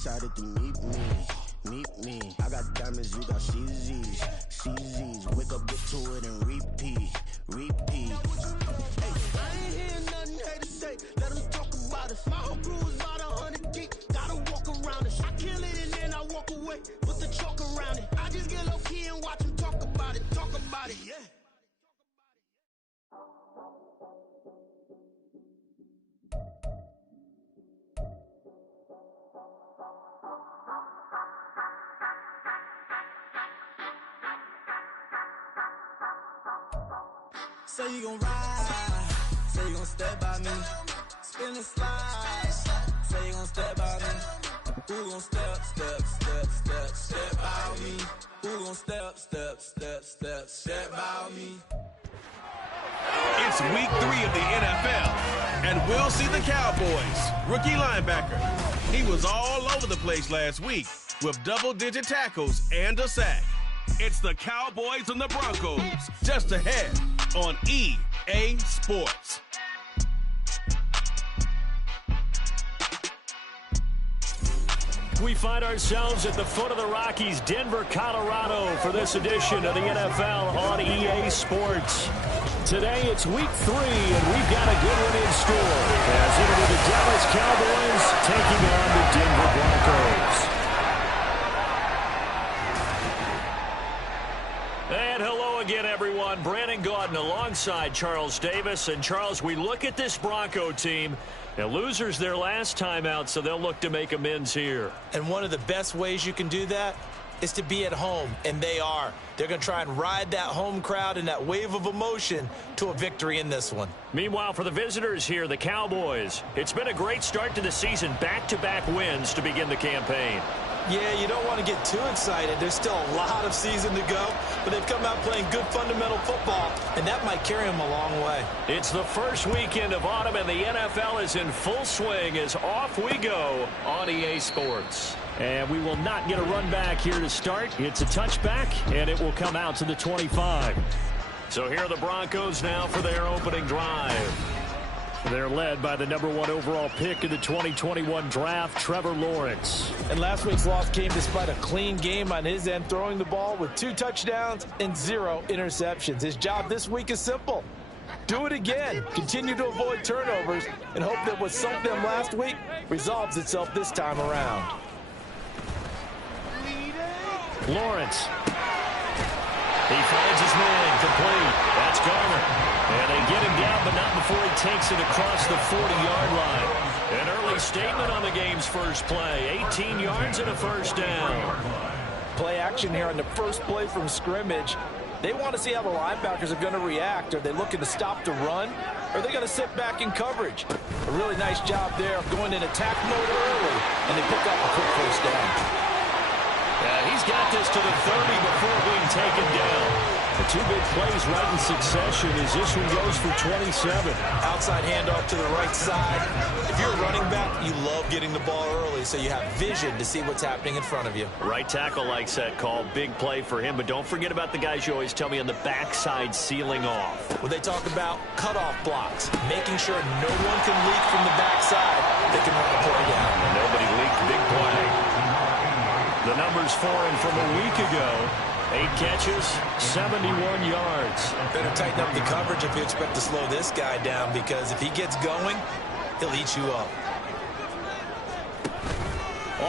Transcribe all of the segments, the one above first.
Excited to meet me. I got diamonds, you got CZs. Wake up, get to it, and repeat. Hey, I ain't hearing nothing hate to say. Let them talk about us. My whole crew is about 100 deep. Gotta walk around it. I kill it and then I walk away. Put the chalk around it. I just get low key and watch them talk about it. Yeah. Say you gon' ride, say you gon' step by me, spin and slide, say you gon' step by me, who gon' step by me, who gon' step by me. It's week 3 of the NFL, and we'll see the Cowboys. Rookie linebacker. He was all over the place last week with double-digit tackles and a sack. It's the Cowboys and the Broncos, just ahead on EA Sports. We find ourselves at the foot of the Rockies, Denver, Colorado, for this edition of the NFL on EA Sports. Today, it's week 3, and we've got a good one in store. As it will be the Dallas Cowboys taking on the Denver Broncos. And hello again, everyone. Brandon Gaudin alongside Charles Davis. And, Charles, we look at this Bronco team. Now, losers their last time out, so they'll look to make amends here. And one of the best ways you can do that is to be at home, and they are. They're going to try and ride that home crowd and that wave of emotion to a victory in this one. Meanwhile, for the visitors here, the Cowboys, it's been a great start to the season, back-to-back wins to begin the campaign. Yeah, you don't want to get too excited. There's still a lot of season to go, but they've come out playing good fundamental football, and that might carry them a long way. It's the first weekend of autumn, and the NFL is in full swing as off we go on EA Sports. And we will not get a run back here to start. It's a touchback, and it will come out to the 25. So here are the Broncos now for their opening drive. They're led by the #1 overall pick in the 2021 draft, Trevor Lawrence. And last week's loss came despite a clean game on his end, throwing the ball with 2 touchdowns and 0 interceptions. His job this week is simple. Do it again. Continue to avoid turnovers and hope that what sunk them last week resolves itself this time around. Lawrence. He finds his man complete. That's Garner. And they get him down, but not before he takes it across the 40-yard line. An early statement on the game's first play. 18 yards and a first down. Play action here on the first play from scrimmage. They want to see how the linebackers are going to react. Are they looking to stop the run? Or are they going to sit back in coverage? A really nice job there of going in attack mode early, and they pick up a quick first down. He's got this to the 30 before being taken down. The 2 big plays right in succession as this one goes for 27. Outside handoff to the right side. If you're a running back, you love getting the ball early so you have vision to see what's happening in front of you. Right tackle likes that call. Big play for him, but don't forget about the guys you always tell me on the backside sealing off. When they talk about cutoff blocks, making sure no one can leak from the backside, they can run the play down. And nobody leaked. Big play. The numbers for him from a week ago. 8 catches, 71 yards. Better tighten up the coverage if you expect to slow this guy down, because if he gets going, he'll eat you up.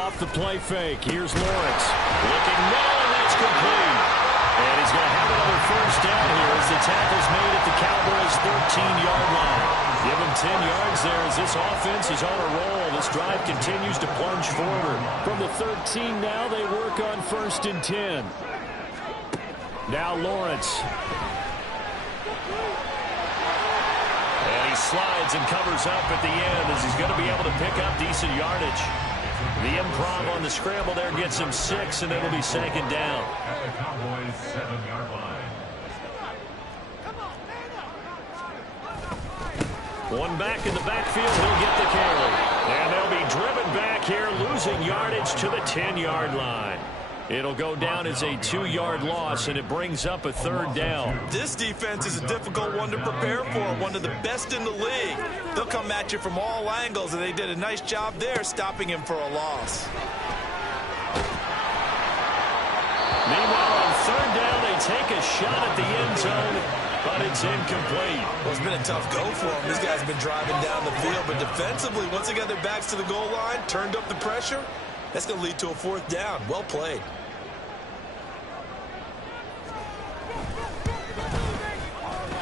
Off the play fake, here's Lawrence. Looking low, and that's complete. And he's going to have another first down here as the tackle's made at the Cowboys' 13-yard line. Give him 10 yards there as this offense is on a roll. This drive continues to plunge forward. From the 13 now, they work on 1st and 10. Now Lawrence. And he slides and covers up at the end as he's going to be able to pick up decent yardage. The improv on the scramble there gets him 6, and it'll be 2nd down. At the Cowboys' 7-yard line. One back in the backfield, he'll get the carry. And they'll be driven back here, losing yardage to the 10-yard line. It'll go down as a 2-yard loss, and it brings up a 3rd down. This defense is a difficult one to prepare for, one of the best in the league. They'll come at you from all angles, and they did a nice job there stopping him for a loss. a shot at the end zone, but it's incomplete. Well, it's been a tough go for them. These guys have been driving down the field, but defensively, once they got their backs to the goal line, turned up the pressure, that's going to lead to a 4th down. Well played.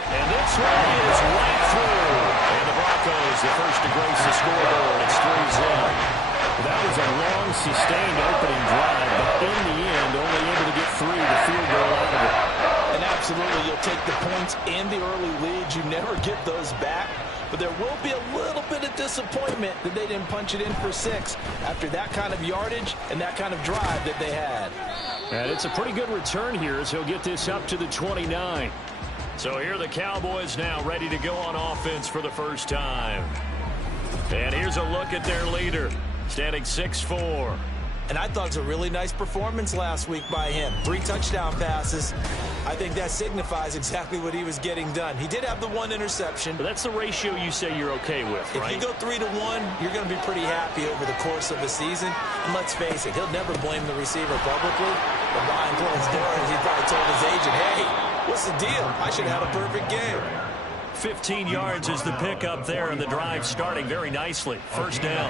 And this one is right through. And the Broncos, the first to grace the scoreboard. It's 3-0. That was a long, sustained opening drive, but in the end, only able to get 3 the field goal out of it. And absolutely, you'll take the points and the early leads. You never get those back. But there will be a little bit of disappointment that they didn't punch it in for 6 after that kind of yardage and that kind of drive that they had. And it's a pretty good return here as he'll get this up to the 29. So here are the Cowboys now ready to go on offense for the first time. And here's a look at their leader, standing 6'4". And I thought it was a really nice performance last week by him. 3 touchdown passes. I think that signifies exactly what he was getting done. He did have the 1 interception. But that's the ratio you say you're okay with, right? If you go 3-1, you're going to be pretty happy over the course of a season. And let's face it, he'll never blame the receiver publicly. But behind closed doors, he probably told his agent, hey, what's the deal? I should have had a perfect game. 15 yards is the pickup there, and the drive starting very nicely. First down.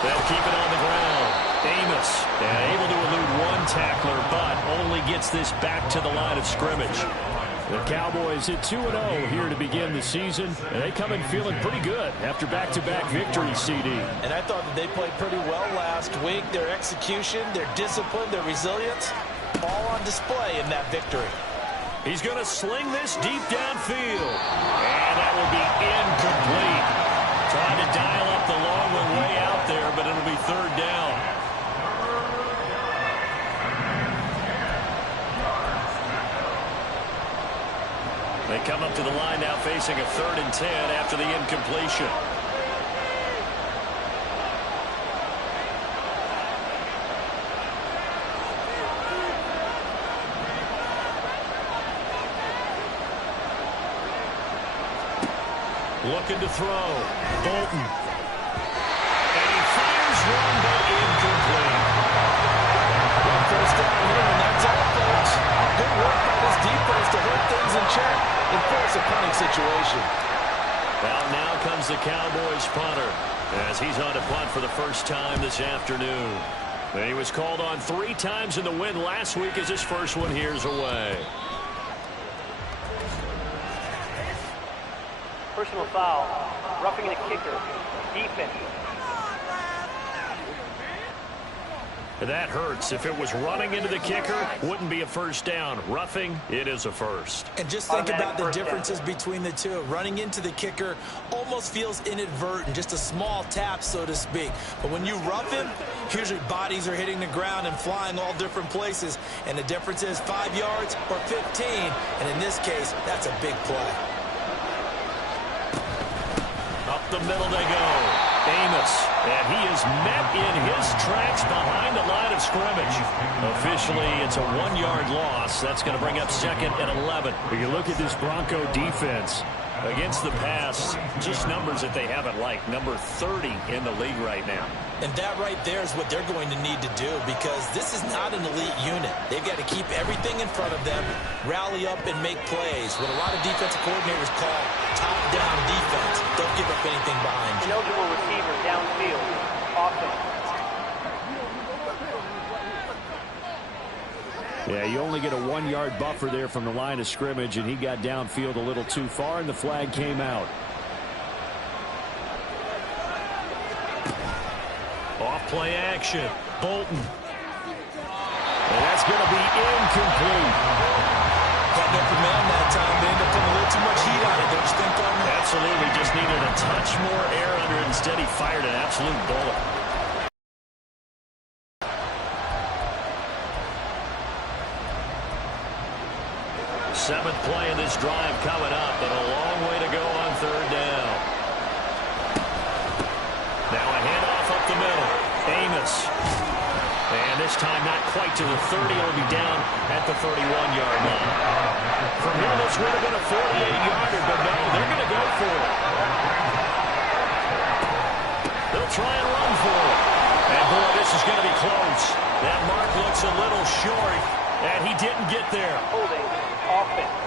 They'll keep it on the ground. Amos able to elude 1 tackler, but only gets this back to the line of scrimmage. The Cowboys at 2-0 here to begin the season, and they come in feeling pretty good after back-to-back victories, CD. And I thought that they played pretty well last week. Their execution, their discipline, their resilience, all on display in that victory. He's going to sling this deep downfield, and that will be incomplete. Trying to dial up the long one way out there, but it'll be 3rd down. They come up to the line now facing a 3rd and 10 after the incompletion. Looking to throw. Bolton. And he fires one, but incomplete. Well, first down here, and that's all, folks. Good work by this defense to hold things in check and force a punting situation. Well, now comes the Cowboys punter as he's on to punt for the first time this afternoon. And he was called on 3 times in the win last week as his first one here's away. Personal foul, roughing the kicker, defense. That hurts. If it was running into the kicker, wouldn't be a first down. Roughing, it is a first. And just think about the differences between the two. Running into the kicker almost feels inadvertent, just a small tap, so to speak. But when you rough him, usually bodies are hitting the ground and flying all different places. And the difference is 5 yards or 15. And in this case, that's a big play. Up the middle they go. Amos, and he is met in his tracks behind the line of scrimmage. Officially, it's a 1-yard loss. That's going to bring up 2nd and 11. If you look at this Bronco defense against the pass, just numbers that they haven't liked. Number 30 in the league right now. And that right there is what they're going to need to do, because this is not an elite unit. They've got to keep everything in front of them, rally up and make plays. What a lot of defensive coordinators call top-down defense. Don't give up anything behind you. Eligible receiver downfield. Offense. Yeah, you only get a 1-yard buffer there from the line of scrimmage, and he got downfield a little too far, and the flag came out. Off-play action. Bolton. And that's going to be incomplete. Got no command that time. They ended up putting a little too much heat on it, don't you think, Coleman? Absolutely. Just needed a touch more air under it. Instead, he fired an absolute bullet. Seventh play of this drive coming up, and a long way to go on 3rd down. Now a handoff up the middle. Amos. And this time not quite to the 30. It'll be down at the 31-yard line. From here, this would have been a 48-yarder, but no, they're going to go for it. And he didn't get there. Holding offense.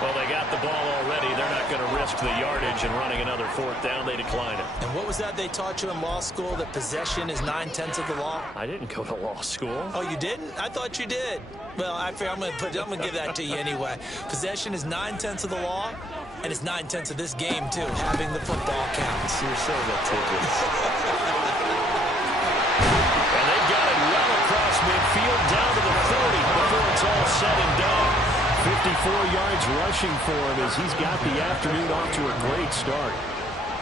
Well, they got the ball already. They're not going to risk the yardage and running another fourth down. They decline it. And what was that they taught you in law school, that possession is 9/10 of the law? I didn't go to law school. Oh, you didn't? I thought you did. Well, I'm going to give that to you anyway. Possession is 9/10 of the law, and it's 9/10 of this game, too. Having the football counts. You're so litigious. And they've got it well across midfield down to the 30 before it's all said and done. 54 yards rushing for him as he's got the afternoon off to a great start.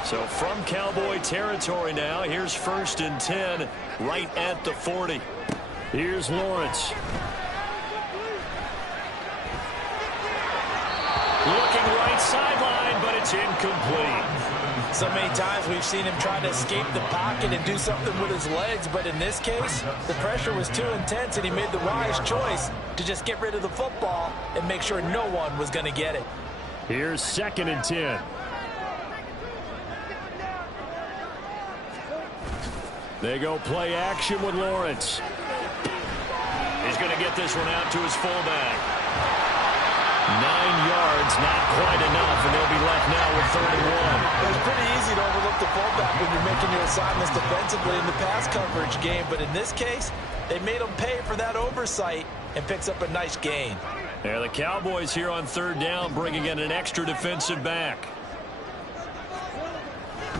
So from Cowboy territory now, here's 1st and 10 right at the 40. Here's Lawrence. Looking right sideline, but it's incomplete. So many times we've seen him try to escape the pocket and do something with his legs, but in this case, the pressure was too intense, and he made the wise choice to just get rid of the football and make sure no one was going to get it. Here's 2nd and 10. They go play action with Lawrence. He's going to get this one out to his fullback. 9 yards, not quite enough, and they'll be left now with 31. It's pretty easy to overlook the fullback when you're making your assignments defensively in the pass coverage game, but in this case, they made him pay for that oversight and picks up a nice gain. Yeah, the Cowboys here on 3rd down, bringing in an extra defensive back.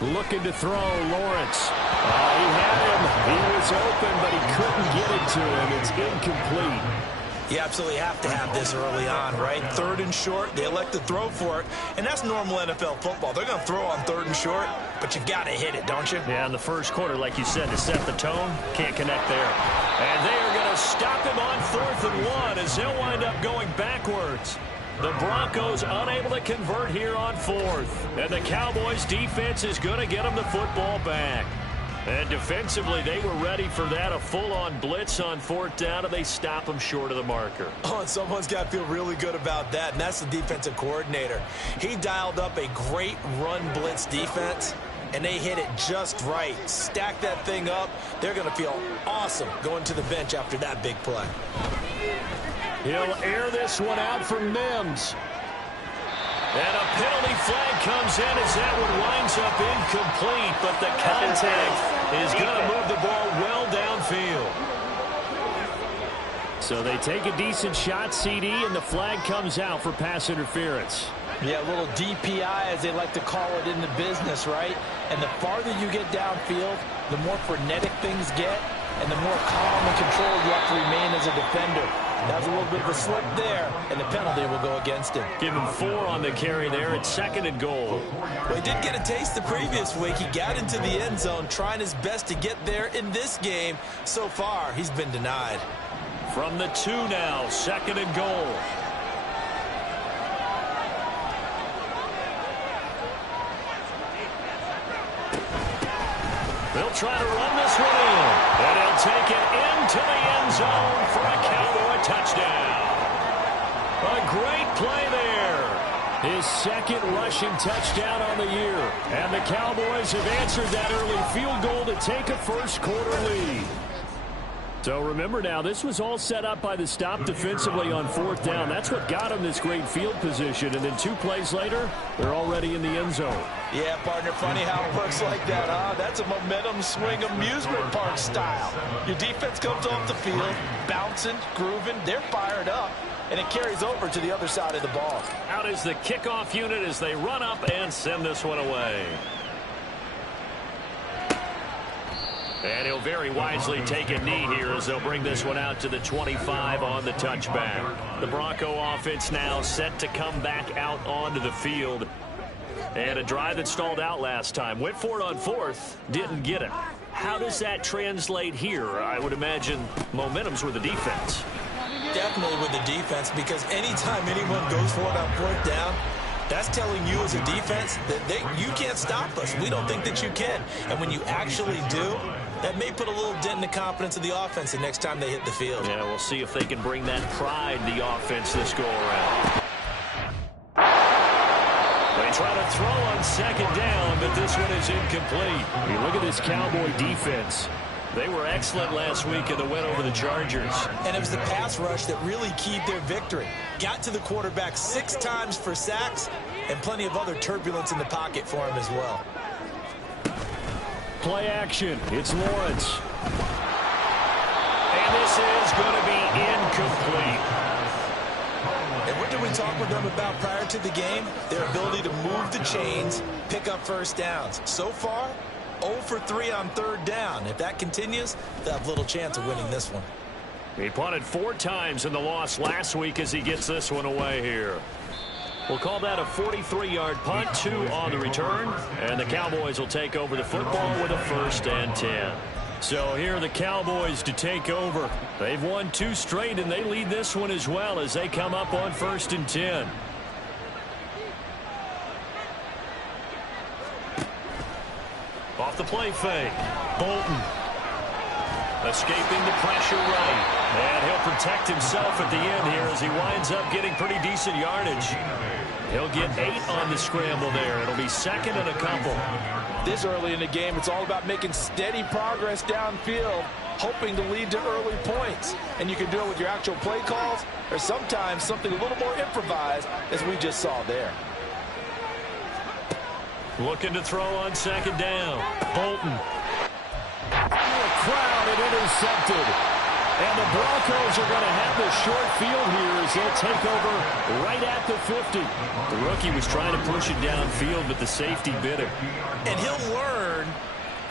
Looking to throw, Lawrence. He had him. He was open, but he couldn't get it to him. It's incomplete. You absolutely have to have this early on, right? 3rd and short, they elect to throw for it, and that's normal NFL football. They're going to throw on 3rd and short, but you got to hit it, don't you? Yeah, in the first quarter, like you said, to set the tone, can't connect there. And they are going to stop him on 4th and 1 as they'll wind up going backwards. The Broncos unable to convert here on 4th, and the Cowboys defense is going to get them the football back. And defensively, they were ready for that, a full-on blitz on 4th down, and they stop them short of the marker. Oh, and someone's got to feel really good about that, and that's the defensive coordinator. He dialed up a great run blitz defense, and they hit it just right. Stack that thing up. They're going to feel awesome going to the bench after that big play. He'll air this one out for Mims. And a penalty flag comes in as that one winds up incomplete, but the contact is going to move the ball well downfield. So they take a decent shot, CD, and the flag comes out for pass interference. Yeah, a little DPI, as they like to call it in the business, right? And the farther you get downfield, the more frenetic things get, and the more calm and controlled you have to remain as a defender. That was a little bit of a slip there, and the penalty will go against him. Give him 4 on the carry there at 2nd and goal. Well, he did get a taste the previous week. He got into the end zone, trying his best to get there in this game. So far, he's been denied. From the 2 now, 2nd and goal. They'll try to run this one in, and he'll take it into the end zone for a Cowboy touchdown. A great play there. His 2nd rushing touchdown on the year. And the Cowboys have answered that early field goal to take a first quarter lead. So remember now, this was all set up by the stop defensively on 4th down. That's what got him this great field position. And then 2 plays later, they're already in the end zone. Yeah, partner, funny how it works like that, huh? That's a momentum swing amusement park style. Your defense comes off the field, bouncing, grooving, they're fired up, and it carries over to the other side of the ball. Out is the kickoff unit as they run up and send this one away. And he'll very wisely take a knee here as they'll bring this one out to the 25 on the touchback. The Bronco offense now set to come back out onto the field. And a drive that stalled out last time. Went for it on 4th, didn't get it. How does that translate here? I would imagine momentum's with the defense. Definitely with the defense, because anytime anyone goes for it on 4th down, that's telling you as a defense that you can't stop us. We don't think that you can. And when you actually do, that may put a little dent in the confidence of the offense the next time they hit the field. Yeah, we'll see if they can bring that pride, the offense, this go-around. They try to throw on 2nd down, but this one is incomplete. You look at this Cowboy defense. They were excellent last week in the win over the Chargers. And it was the pass rush that really keyed their victory. Got to the quarterback 6 times for sacks and plenty of other turbulence in the pocket for him as well. Play action. It's Lawrence. And this is going to be incomplete. And what did we talk with them about prior to the game? Their ability to move the chains, pick up first downs. So far, 0 for 3 on 3rd down. If that continues, they'll have little chance of winning this one. He punted 4 times in the loss last week as he gets this one away here. We'll call that a 43-yard punt, 2 on the return, and the Cowboys will take over the football with a 1st and 10. So here are the Cowboys to take over. They've won 2 straight, and they lead this one as well as they come up on 1st and 10. Off the play fake. Bolton. Escaping the pressure right. And he'll protect himself at the end here as he winds up getting pretty decent yardage. He'll get 8 on the scramble there. It'll be 2nd and a couple. This early in the game, it's all about making steady progress downfield, hoping to lead to early points. And you can do it with your actual play calls or sometimes something a little more improvised, as we just saw there. Looking to throw on 2nd down. Bolton. Crowd and intercepted. And the Broncos are going to have the short field here as they'll take over right at the 50. The rookie was trying to push it downfield, but the safety bit him. And he'll learn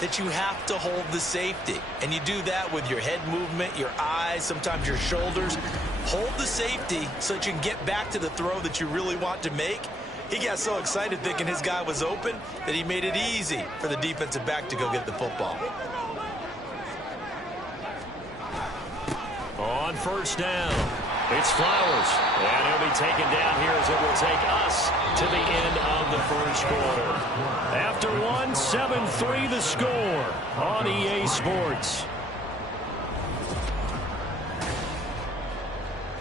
that you have to hold the safety. And you do that with your head movement, your eyes, sometimes your shoulders. Hold the safety so that you can get back to the throw that you really want to make. He got so excited thinking his guy was open that he made it easy for the defensive back to go get the football. On 1st down, it's Flowers. And he'll be taken down here as it will take us to the end of the 1st quarter. After 1, 7-3 the score on EA Sports.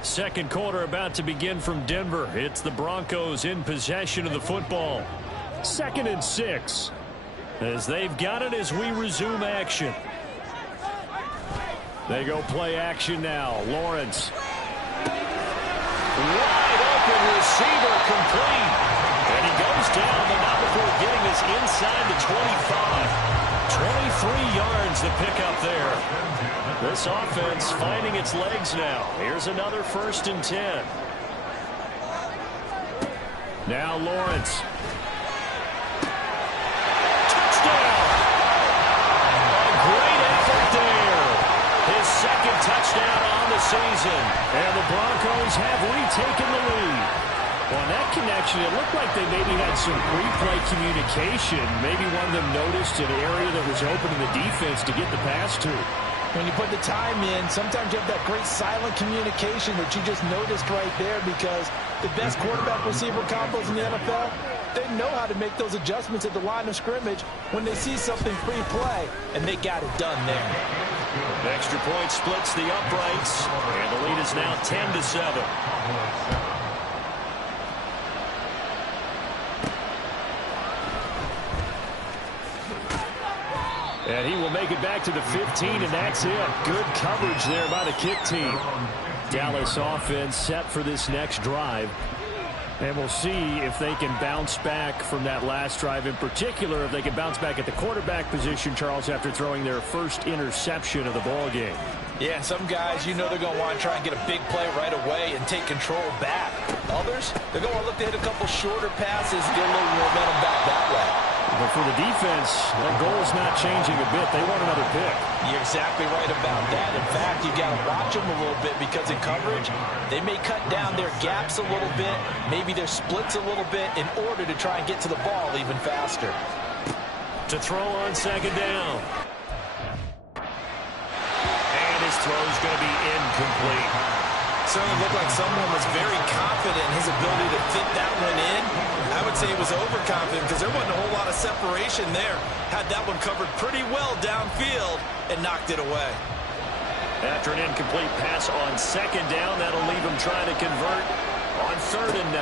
2nd quarter about to begin from Denver. It's the Broncos in possession of the football. 2nd and 6 as they've got it as we resume action. They go play action now. Lawrence. Wide open receiver complete. And he goes down, but not before getting this inside the 25. 23 yards to pick up there. This offense finding its legs now. Here's another 1st and 10. Now Lawrence. Touchdown! A great effort there. His 2nd touchdown on the season. And the Broncos have retaken the lead. Well, on that connection, it looked like they maybe had some replay communication. Maybe one of them noticed an area that was open in the defense to get the pass to. When you put the time in, sometimes you have that great silent communication that you just noticed right there, because the best quarterback receiver combos in the NFL, they know how to make those adjustments at the line of scrimmage when they see something pre-play, and they got it done there. The extra point splits the uprights, and the lead is now 10-7. And he will make it back to the 15, and that's it. Good coverage there by the kick team. Dallas offense set for this next drive. And we'll see if they can bounce back from that last drive. In particular, if they can bounce back at the quarterback position, Charles, after throwing their 1st interception of the ball game. Yeah, some guys, you know they're going to want to try and get a big play right away and take control back. Others, they're going to look to hit a couple shorter passes, get a little momentum back that way. But for the defense, that goal is not changing a bit. They want another pick. You're exactly right about that. In fact, you got to watch them a little bit, because in coverage, they may cut down their gaps a little bit, maybe their splits a little bit, in order to try and get to the ball even faster. To throw on 2nd down. And his throw is going to be incomplete. Certainly looked like someone was very confident in his ability to fit that one in. I would say he was overconfident, because there wasn't a whole lot of separation there. Had that one covered pretty well downfield and knocked it away. After an incomplete pass on 2nd down, that'll leave him trying to convert on 3rd and 9.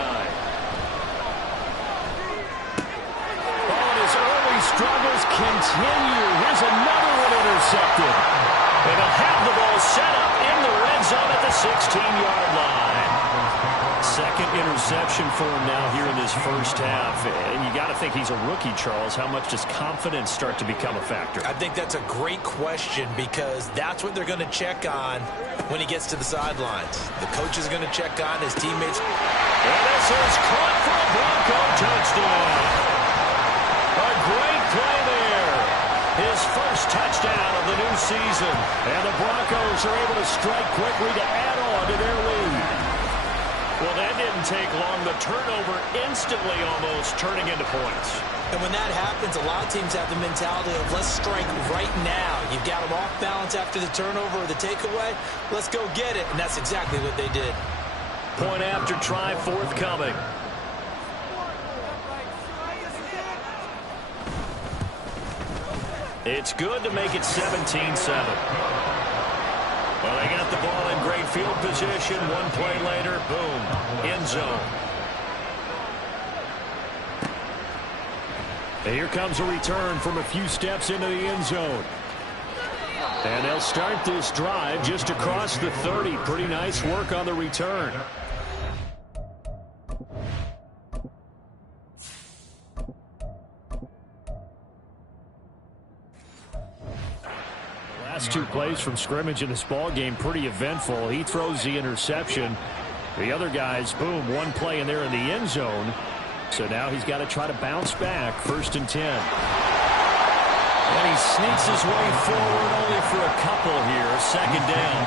Oh, and his early struggles continue. Here's another one intercepted. And they'll have the ball set up in the red zone at the 16-yard line. Second interception for him now here in this first half. And you got to think he's a rookie, Charles. How much does confidence start to become a factor? I think that's a great question because that's what they're going to check on when he gets to the sidelines. The coach is going to check on his teammates. And this is caught for a Bronco touchdown. A great play there. His first touchdown of the new season. And the Broncos are able to strike quickly to add on to their lead. Well, that didn't take long. The turnover instantly almost turning into points. And when that happens, a lot of teams have the mentality of let's strike right now. You've got them off balance after the turnover or the takeaway. Let's go get it. And that's exactly what they did. Point after try forthcoming. It's good to make it 17-7. Well, they got the ball in great field position. One play later, boom, end zone. And here comes a return from a few steps into the end zone. And they'll start this drive just across the 30. Pretty nice work on the return. Last two plays from scrimmage in this ball game, pretty eventful. He throws the interception. The other guys, boom, one play in there in the end zone. So now he's got to try to bounce back. 1st and 10. And he sneaks his way forward only for a couple here. 2nd down.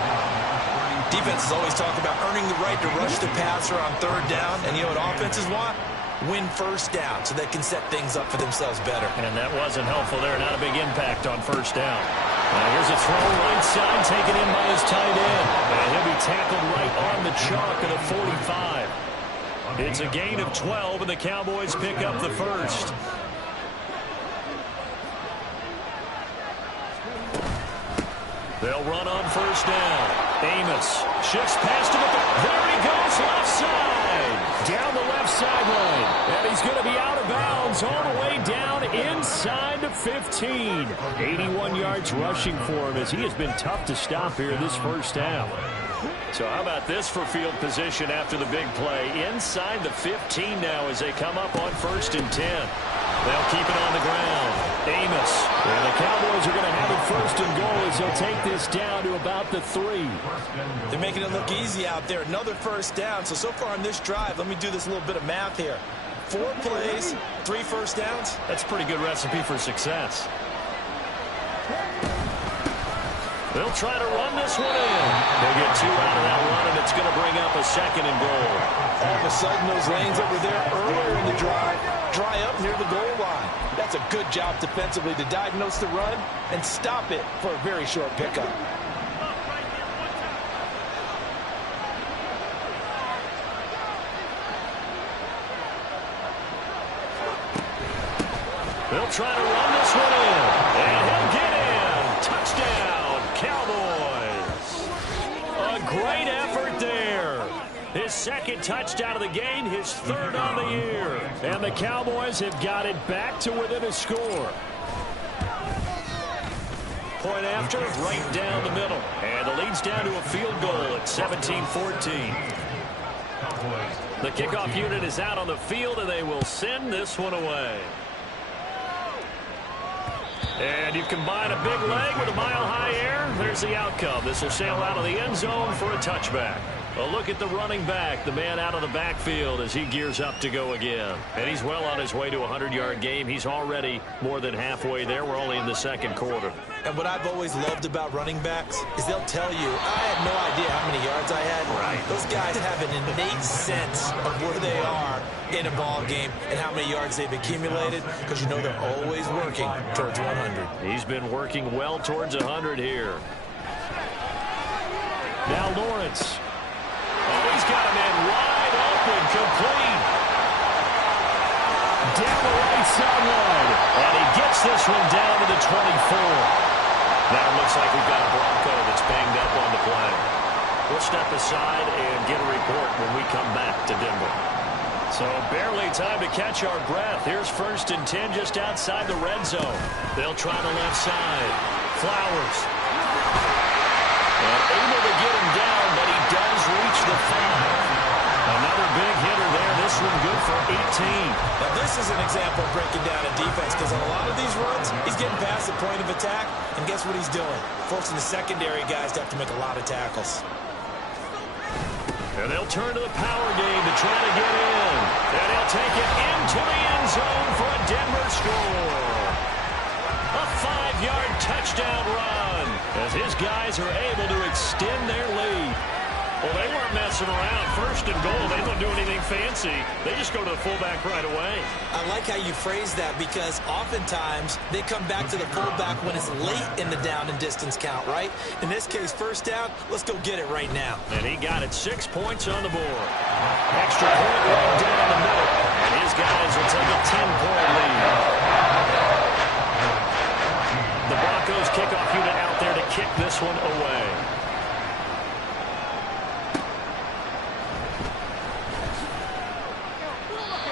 Defenses always talk about earning the right to rush the passer on 3rd down. And you know what offenses want? Win 1st down so they can set things up for themselves better. And that wasn't helpful there. Not a big impact on 1st down. Now here's a throw right side, taken in by his tight end. And he'll be tackled right on the chalk of the 45. It's a gain of 12, and the Cowboys pick up the first. They'll run on 1st down. Amos shifts past him. There he goes, left side. Down the left sideline. And he's going to be out of bounds all the way down inside the 15. 81 yards rushing for him as he has been tough to stop here this first half. So how about this for field position after the big play? Inside the 15 now as they come up on 1st and 10. They'll keep it on the ground. Amos. And the Cowboys are going to have it 1st and goal as they'll take this down to about the 3. They're making it look easy out there. Another 1st down. So far on this drive, let me do this little bit of math here. 4 plays, 3 1st downs. That's a pretty good recipe for success. They'll try to run this one in. They'll get 2 out of that run, and it's going to bring up a 2nd and goal. All of a sudden, those lanes over there earlier in the drive dry up near the goal line. That's a good job defensively to diagnose the run and stop it for a very short pickup. They'll try to run this one in, and he'll get in. Touchdown, Cowboys. A great effort there. His 2nd touchdown of the game, his 3rd on the year. And the Cowboys have got it back to within a score. Point after, right down the middle. And the lead's down to a field goal at 17-14. The kickoff unit is out on the field, and they will send this one away. And you combine a big leg with a mile-high air. There's the outcome. This will sail out of the end zone for a touchback. A look at the running back, the man out of the backfield as he gears up to go again. And he's well on his way to a 100-yard game. He's already more than halfway there. We're only in the 2nd quarter. And what I've always loved about running backs is they'll tell you, I had no idea how many yards I had. Right. Those guys have an innate sense of where they are in a ball game and how many yards they've accumulated because you know they're always working towards 100. He's been working well towards 100 here. Now Lawrence. Oh, he's got a man wide open, complete. Down the right sideline. And he gets this one down to the 24. Now it looks like we've got a Bronco that's banged up on the play. We'll step aside and get a report when we come back to Denver. So barely time to catch our breath. Here's 1st and 10 just outside the red zone. They'll try the left side. Flowers. And able to get him down, but he does reach the 5. Another big hitter there. This one good for 18. Now this is an example of breaking down a defense, because on a lot of these runs, he's getting past the point of attack, and guess what he's doing? Forcing the secondary guys to have to make a lot of tackles. And they'll turn to the power game to try to get in. And he'll take it into the end zone for a Denver score. A 5-yard touchdown run as his guys are able to extend their lead. Well, they weren't messing around. First and goal, they don't do anything fancy. They just go to the fullback right away. I like how you phrase that, because oftentimes they come back to the fullback when it's late in the down and distance count, right? In this case, first down, let's go get it right now. And he got it 6 points on the board. Extra point right down the middle. And his guys will take a 10-point lead. The Broncos kickoff unit out there to kick this one away.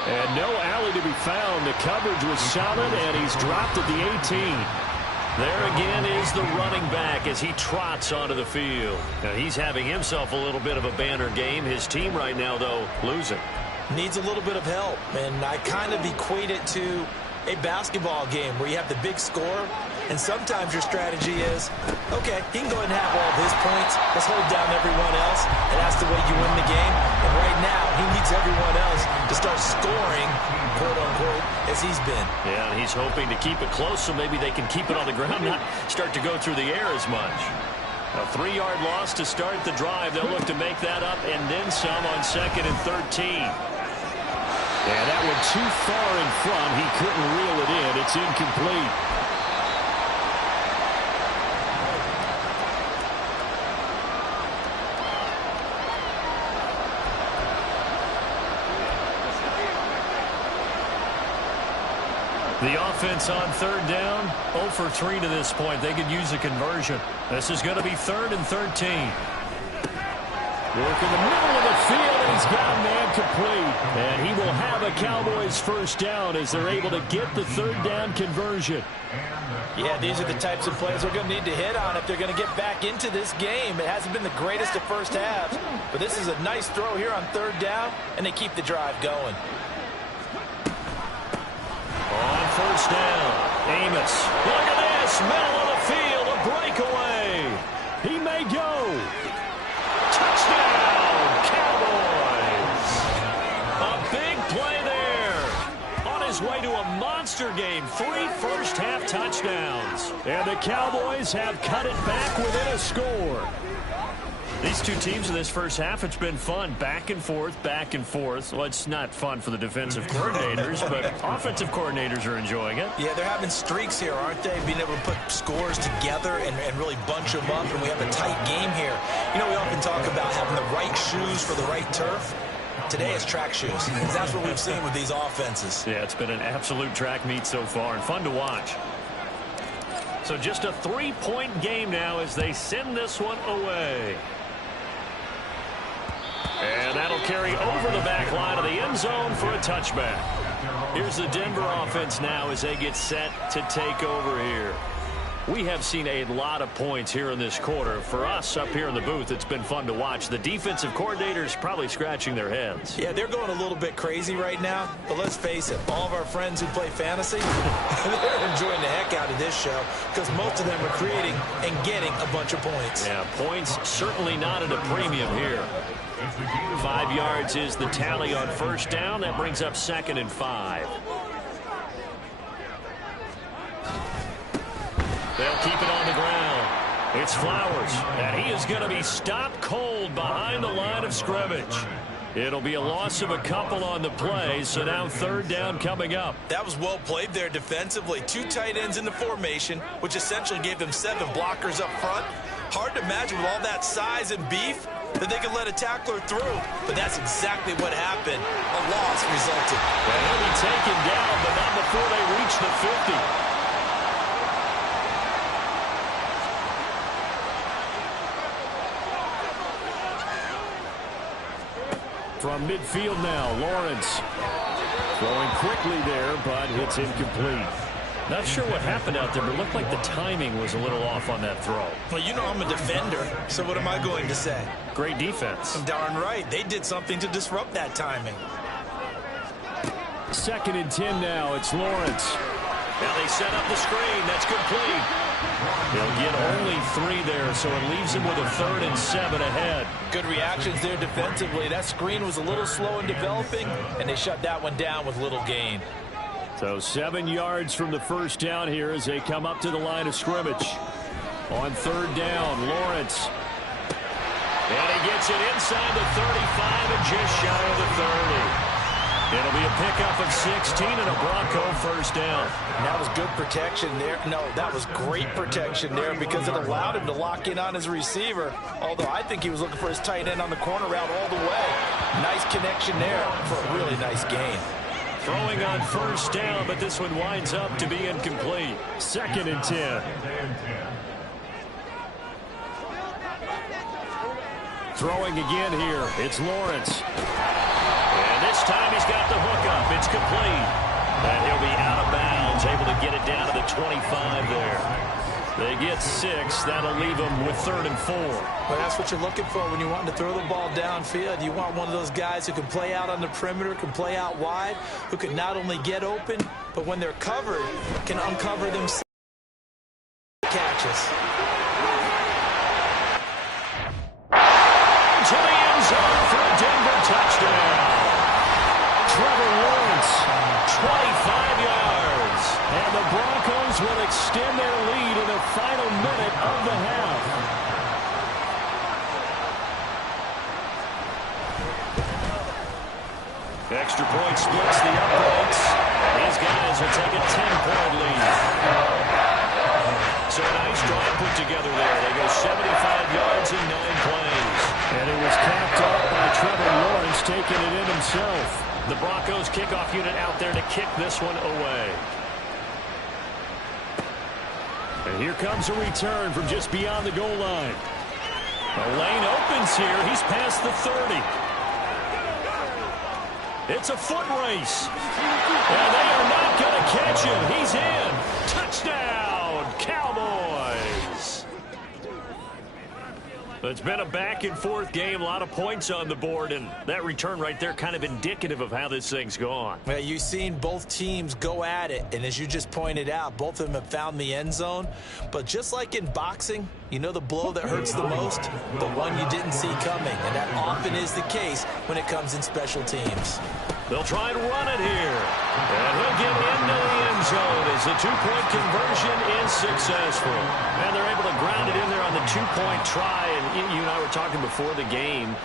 And no alley to be found. The coverage was solid, and he's dropped at the 18. There again is the running back as he trots onto the field. Now he's having himself a little bit of a banner game. His team right now, though, losing. Needs a little bit of help, and I kind of equate it to a basketball game where you have the big score, and sometimes your strategy is, okay, he can go ahead and have all of his points. Let's hold down everyone else, and that's the way you win the game. And right now, he needs everyone else to start scoring, quote-unquote, as he's been. Yeah, and he's hoping to keep it close so maybe they can keep it on the ground, not start to go through the air as much. A 3-yard loss to start the drive. They'll look to make that up and then some on 2nd and 13. Yeah, that one too far in front. He couldn't reel it in. It's incomplete. The offense on 3rd down, 0 for 3 to this point. They could use a conversion. This is going to be 3rd and 13. Work in the middle of the field, and he's got a man complete. And he will have a Cowboys first down as they're able to get the 3rd down conversion. Yeah, these are the types of plays they're going to need to hit on if they're going to get back into this game. It hasn't been the greatest of first halves, but this is a nice throw here on 3rd down, and they keep the drive going. On 1st down, Amos. Look at this, middle of the field, a breakaway. He may go. Touchdown, Cowboys. A big play there. On his way to a monster game, 3 first-half touchdowns. And the Cowboys have cut it back within a score. These two teams in this first half, it's been fun. Back and forth, back and forth. Well, it's not fun for the defensive coordinators, but offensive coordinators are enjoying it. Yeah, they're having streaks here, aren't they? Being able to put scores together and really bunch them up, and we have a tight game here. You know, we often talk about having the right shoes for the right turf. Today it's track shoes. That's what we've seen with these offenses. Yeah, it's been an absolute track meet so far, and fun to watch. So just a 3-point game now as they send this one away. And that'll carry over the back line of the end zone for a touchback. Here's the Denver offense now as they get set to take over here. We have seen a lot of points here in this quarter. For us up here in the booth, it's been fun to watch. The defensive coordinators probably scratching their heads. Yeah, they're going a little bit crazy right now. But let's face it, all of our friends who play fantasy, they're enjoying the heck out of this show because most of them are creating and getting a bunch of points. Yeah, points certainly not at a premium here. 5 yards is the tally on 1st down. That brings up 2nd and 5. They'll keep it on the ground. It's Flowers, and he is going to be stopped cold behind the line of scrimmage. It'll be a loss of a couple on the play, so now 3rd down coming up. That was well played there defensively. 2 tight ends in the formation, which essentially gave them 7 blockers up front. Hard to imagine with all that size and beef that they could let a tackler through, but that's exactly what happened. A loss resulted. And he'll be taken down, but not before they reach the 50. From midfield now, Lawrence throwing quickly there, but it's incomplete. Not sure what happened out there, but it looked like the timing was a little off on that throw. Well, you know I'm a defender, so what am I going to say? Great defense. Darn right. They did something to disrupt that timing. 2nd and 10 now. It's Lawrence. Now they set up the screen. That's complete. They'll get only 3 there, so it leaves him with a 3rd and 7 ahead. Good reactions there defensively. That screen was a little slow in developing, and they shut that one down with little gain. So 7 yards from the first down here as they come up to the line of scrimmage. On 3rd down, Lawrence. And he gets it inside the 35 and just shy of the 30. It'll be a pickup of 16 and a Bronco first down. And that was good protection there. No, that was great protection there because it allowed him to lock in on his receiver. Although I think he was looking for his tight end on the corner route all the way. Nice connection there for a really nice gain. Throwing on first down, but this one winds up to be incomplete. 2nd and 10. Throwing again here. It's Lawrence. And this time he's got the hook up. It's complete. And he'll be out of bounds, able to get it down to the 25 there. They get 6. That'll leave them with 3rd and 4. Well, that's what you're looking for when you want to throw the ball downfield. You want one of those guys who can play out on the perimeter, can play out wide, who can not only get open, but when they're covered, can uncover themselves. Catches. To the end zone for a Denver touchdown. Trevor Lawrence, 25 yards. and the Broncos will extend their lead in the final minute of the half. Extra point splits the uprights. These guys will take a 10-point lead. So a nice drive put together there. They go 75 yards in 9 plays. And it was capped off by Trevor Lawrence taking it in himself. The Broncos kickoff unit out there to kick this one away. And here comes a return from just beyond the goal line. The lane opens here. He's past the 30. It's a foot race. And they are not going to catch him. He's in. Touchdown, Cowboys. It's been a back-and-forth game, a lot of points on the board, and that return right there kind of indicative of how this thing's gone. Well, you've seen both teams go at it, and as you just pointed out, both of them have found the end zone. But just like in boxing, you know the blow that hurts the most? The one you didn't see coming, and that often is the case when it comes in special teams. They'll try to run it here. And he'll get into the end zone as the 2-point conversion is successful. And they're able to ground it in there on the 2-point try. And you and I were talking before the game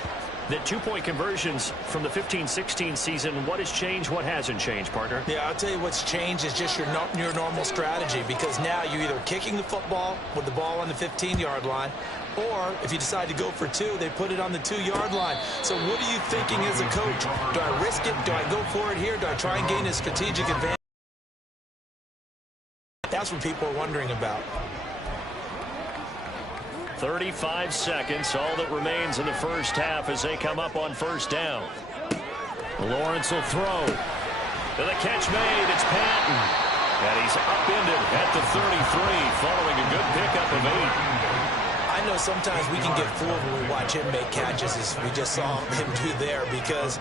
that 2-point conversions from the 15-16 season, what has changed, what hasn't changed, partner? Yeah, I'll tell you what's changed is just your normal strategy, because now you're either kicking the football with the ball on the 15-yard line, or if you decide to go for 2, they put it on the 2-yard line. So what are you thinking as a coach? Do I risk it? Do I go for it here? Do I try and gain a strategic advantage? That's what people are wondering about. 35 seconds, all that remains in the first half as they come up on first down. Lawrence will throw. To the catch made, it's Patton. And he's upended at the 33, following a good pickup of 8. I know sometimes we can get fooled when we watch him make catches, as we just saw him do there, because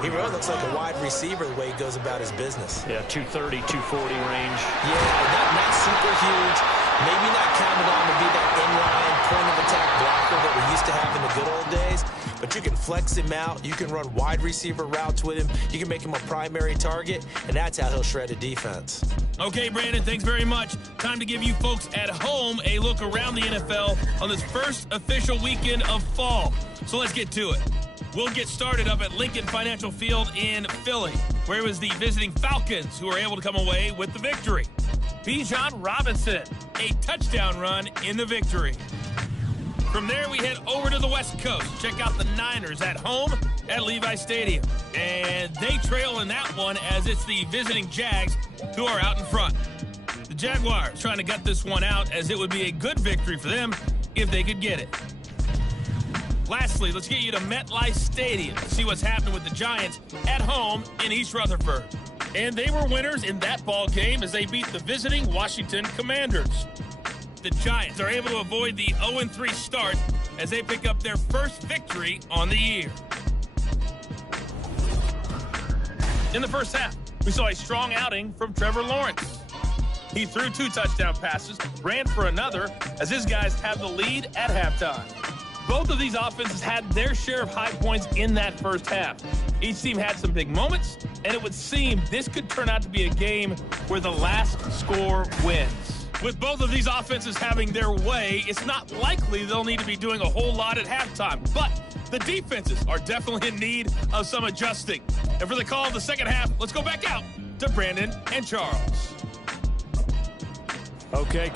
he really looks like a wide receiver the way he goes about his business. Yeah, 230, 240 range. Yeah, not super huge. Maybe not counted on to be that inline point-of-attack blocker that we used to have in the good old days, but you can flex him out. You can run wide receiver routes with him. You can make him a primary target, and that's how he'll shred a defense. Okay, Brandon, thanks very much. Time to give you folks at home a look around the NFL on this first official weekend of fall. So let's get to it. We'll get started up at Lincoln Financial Field in Philly, where it was the visiting Falcons who were able to come away with the victory. Bijan Robinson, a touchdown run in the victory. From there, we head over to the West Coast. Check out the Niners at home at Levi Stadium. And they trail in that one as it's the visiting Jags who are out in front. The Jaguars trying to gut this one out, as it would be a good victory for them if they could get it. Lastly, let's get you to MetLife Stadium to see what's happening with the Giants at home in East Rutherford. And they were winners in that ball game as they beat the visiting Washington Commanders. The Giants are able to avoid the 0-3 start as they pick up their first victory on the year. In the first half, we saw a strong outing from Trevor Lawrence. He threw 2 touchdown passes, ran for another, as his guys have the lead at halftime. Both of these offenses had their share of high points in that first half. Each team had some big moments, and it would seem this could turn out to be a game where the last score wins. With both of these offenses having their way, it's not likely they'll need to be doing a whole lot at halftime, but the defenses are definitely in need of some adjusting. And for the call of the second half, let's go back out to Brandon and Charles. Okay.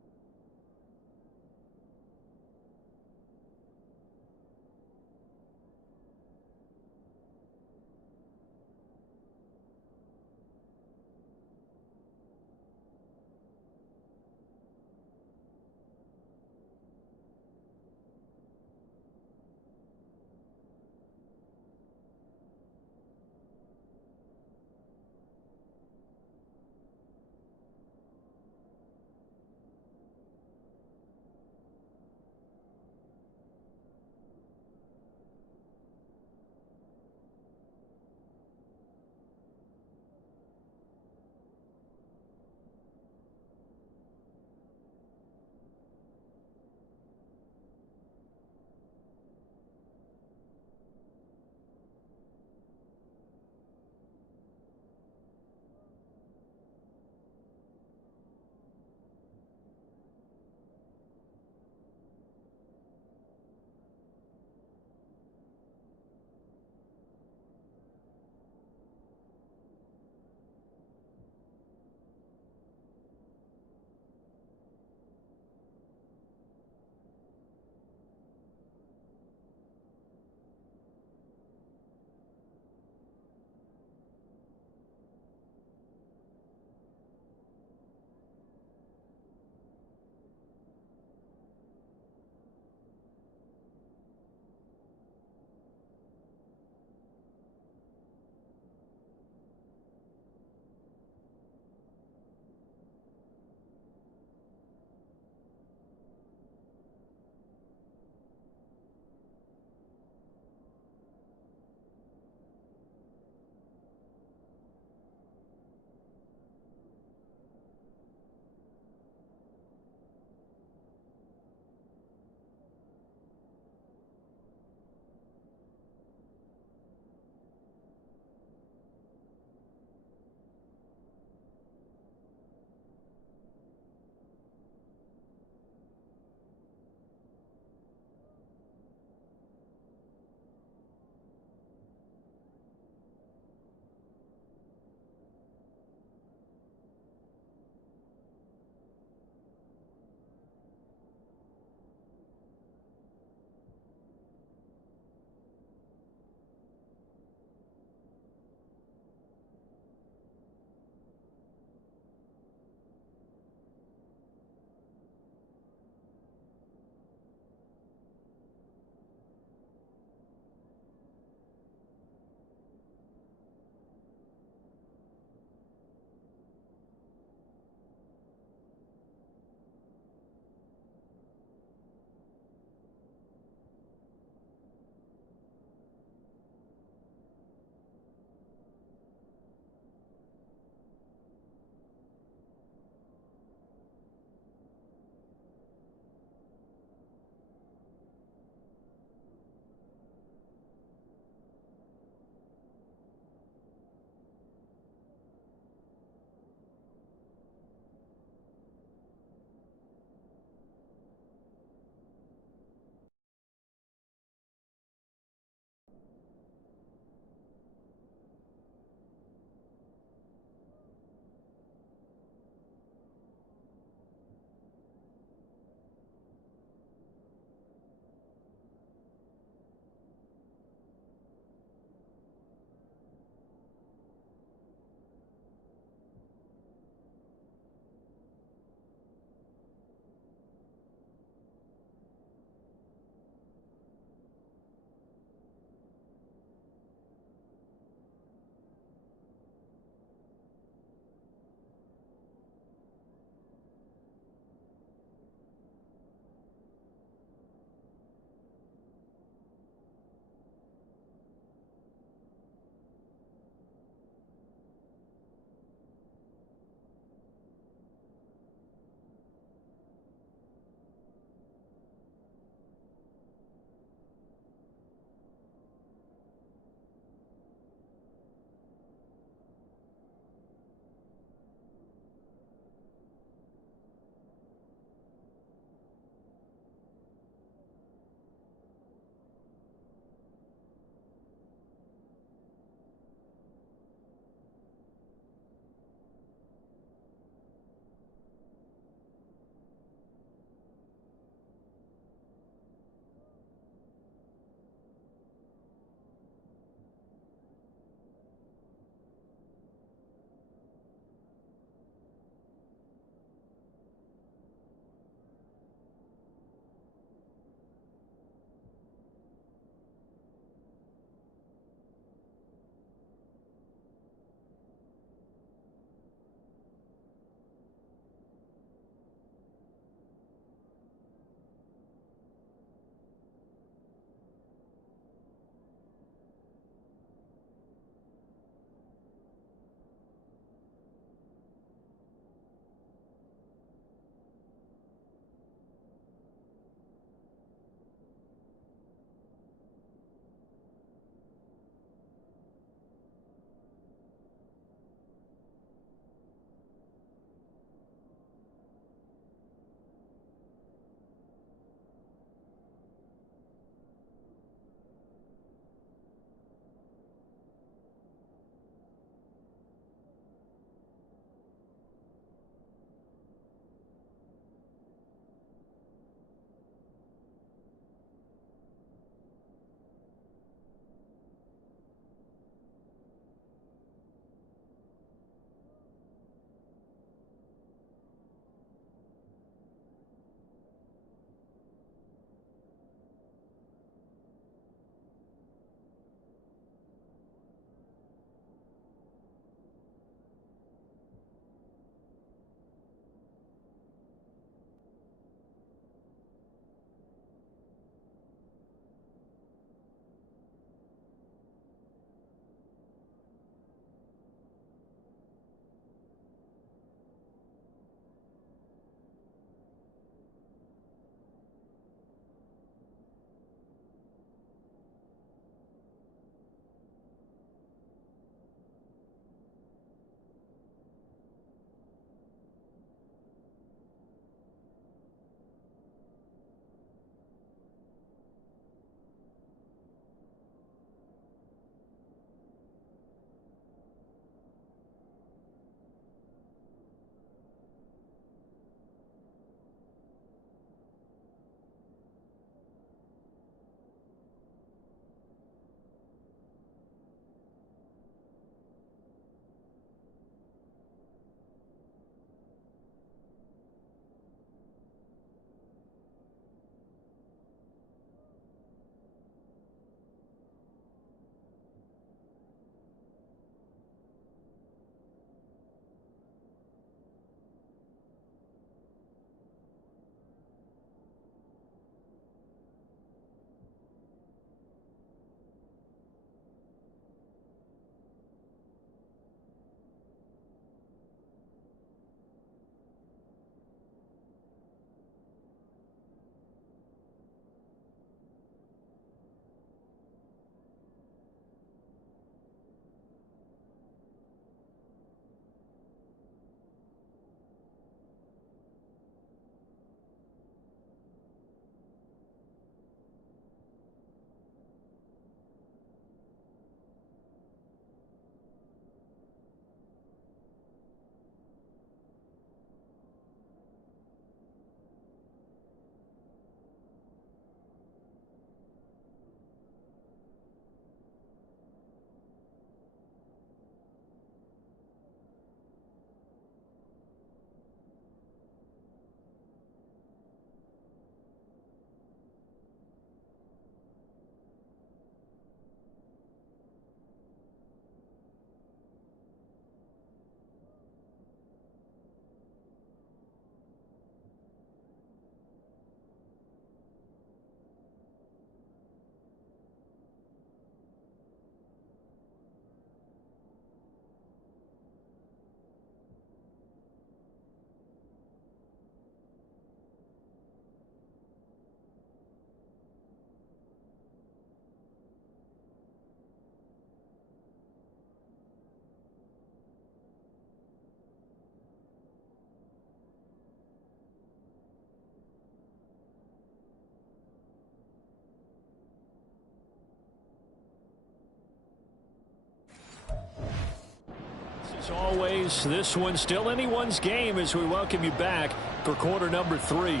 As always, this one's still anyone's game as we welcome you back for quarter number 3.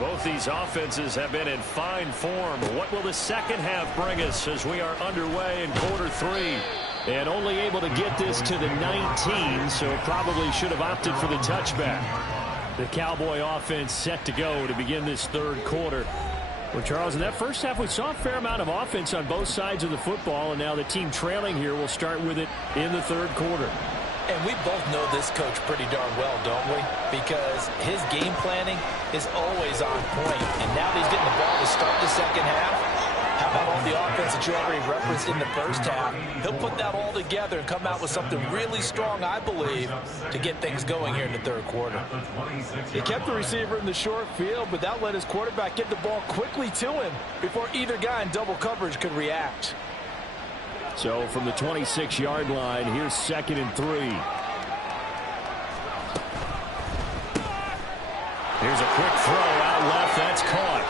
Both these offenses have been in fine form. What will the second half bring us as we are underway in quarter 3? And only able to get this to the 19, so probably should have opted for the touchback. The Cowboy offense set to go to begin this third quarter. Well, Charles, in that first half, we saw a fair amount of offense on both sides of the football, and now the team trailing here will start with it in the third quarter. And we both know this coach pretty darn well, don't we? Because his game planning is always on point. And now that he's getting the ball to start the second half, how about all the offense that you already referenced in the first half? He'll put that all together and come out with something really strong, I believe, to get things going here in the third quarter. He kept the receiver in the short field, but that let his quarterback get the ball quickly to him before either guy in double coverage could react. So from the 26-yard line, here's 2nd and 3. Here's a quick throw out left. That's caught.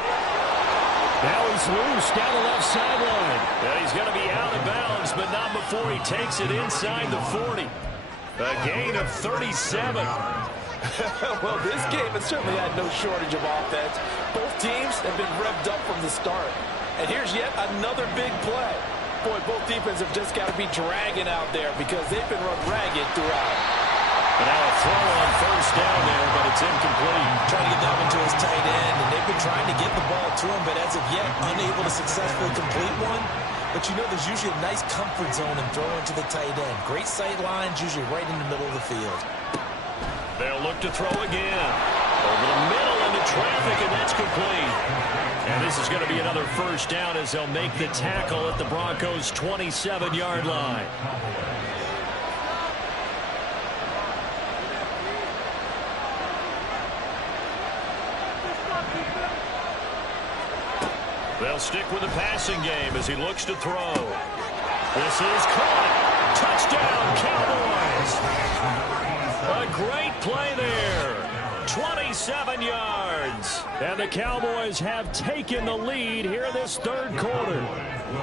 Now he's loose down the left sideline. Yeah, he's going to be out of bounds, but not before he takes it inside the 40. A gain of 37. Well, this game has certainly had no shortage of offense. Both teams have been revved up from the start. And here's yet another big play. Boy, both defenses have just got to be dragging out there because they've been run ragged throughout. And now a throw on first down there, but it's incomplete. Trying to get that one to his tight end, and they've been trying to get the ball to him, but as of yet, unable to successfully complete one. But you know there's usually a nice comfort zone in throwing to the tight end. Great sight lines, usually right in the middle of the field. They'll look to throw again. Over the middle into traffic, and that's complete. And this is going to be another first down as they'll make the tackle at the Broncos' 27-yard line. They'll stick with the passing game as he looks to throw. This is caught. Touchdown, Cowboys. A great play there. 27 yards. And the Cowboys have taken the lead here in this third quarter.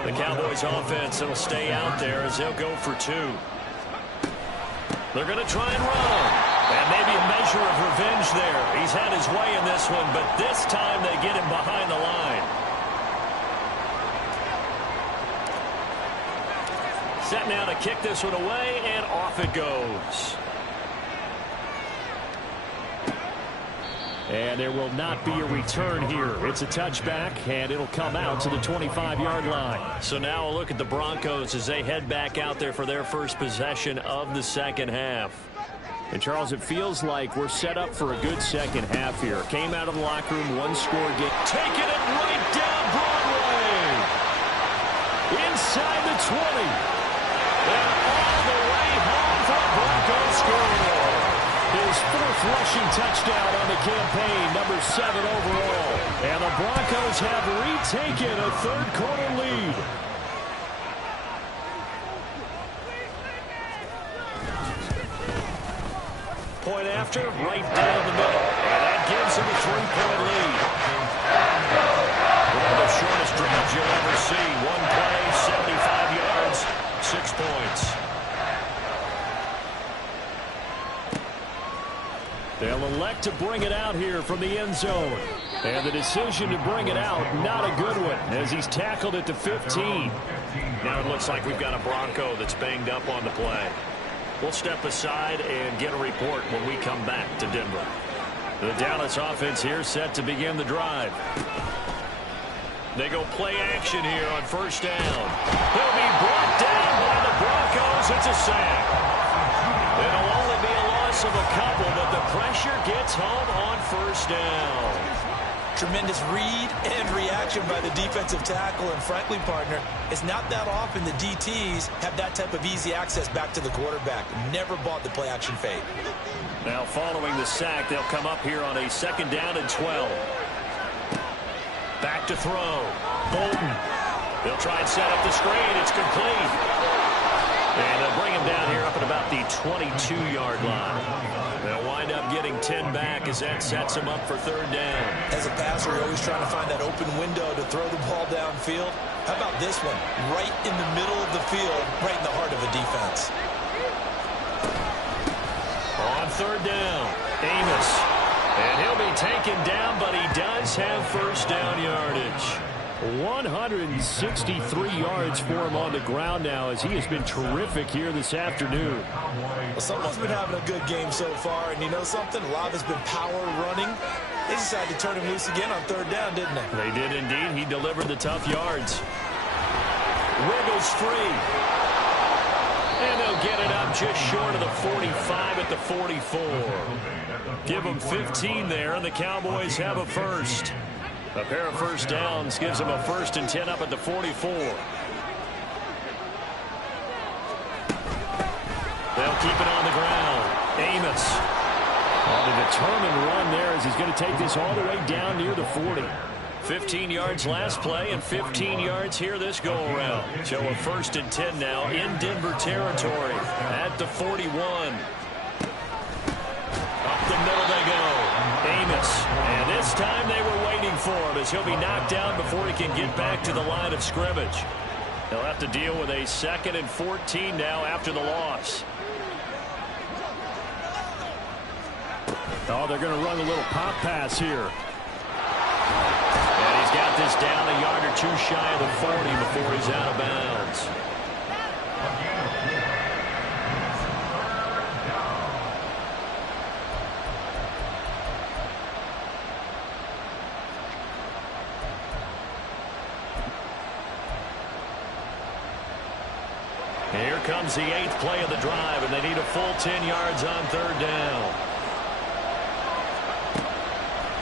The Cowboys offense will stay out there as they'll go for 2. They're going to try and run. And maybe a measure of revenge there. He's had his way in this one, but this time they get him behind the line. Set now to kick this one away, and off it goes. And there will not be a return here. It's a touchback, and it'll come out to the 25-yard line. So now a look at the Broncos as they head back out there for their first possession of the second half. And, Charles, it feels like we're set up for a good second half here. Came out of the locker room, one-score game. Taking it right down Broadway. Inside the 20. And all the way home for a Broncos score. His 4th rushing touchdown on the campaign, number 7 overall. And the Broncos have retaken a third-quarter lead. Point after, right down the middle. And that gives him a 3-point lead. One of the shortest drives you'll ever see. One play, 75 yards, 6 points. They'll elect to bring it out here from the end zone. And the decision to bring it out, not a good one, as he's tackled at the 15. Now it looks like we've got a Bronco that's banged up on the play. We'll step aside and get a report when we come back to Denver. The Dallas offense here set to begin the drive. They go play action here on first down. He'll be brought down by the Broncos. It's a sack. It'll only be a loss of a couple, but the pressure gets home on first down. Tremendous read and reaction by the defensive tackle, and frankly, partner, it's not that often the DTs have that type of easy access back to the quarterback. Never bought the play action fake. Now following the sack, they'll come up here on a 2nd down and 12. Back to throw. Bolton. They'll try and set up the screen. It's complete. And they'll bring him down here up at about the 22-yard line. They'll wind up getting 10 back as that sets him up for 3rd down. As a passer, you're always trying to find that open window to throw the ball downfield. How about this one? Right in the middle of the field, right in the heart of a defense. On third down, Amos. And he'll be taken down, but he does have first down yardage. 163 yards for him on the ground now, as he has been terrific here this afternoon. Well, someone's been having a good game so far, and you know something? A lot of it's been power running. They decided to turn him loose again on third down, didn't they? They did indeed. He delivered the tough yards. Wiggles free. And they'll get it up just short of the 45 at the 44. Give them 15 there, and the Cowboys have a first. A pair of first downs gives them a 1st and 10 up at the 44. They'll keep it on the ground. Amos on a determined run there as he's going to take this all the way down near the 40. 15 yards last play and 15 yards here this go-around. So a 1st and 10 now in Denver territory at the 41. Up the middle they go. Amos. And this time they were waiting for him as he'll be knocked down before he can get back to the line of scrimmage. They'll have to deal with a 2nd and 14 now after the loss. Oh, they're going to run a little pop pass here. And he's got this down a yard or two shy of the 40 before he's out of bounds. Here comes the 8th play of the drive, and they need a full 10 yards on third down.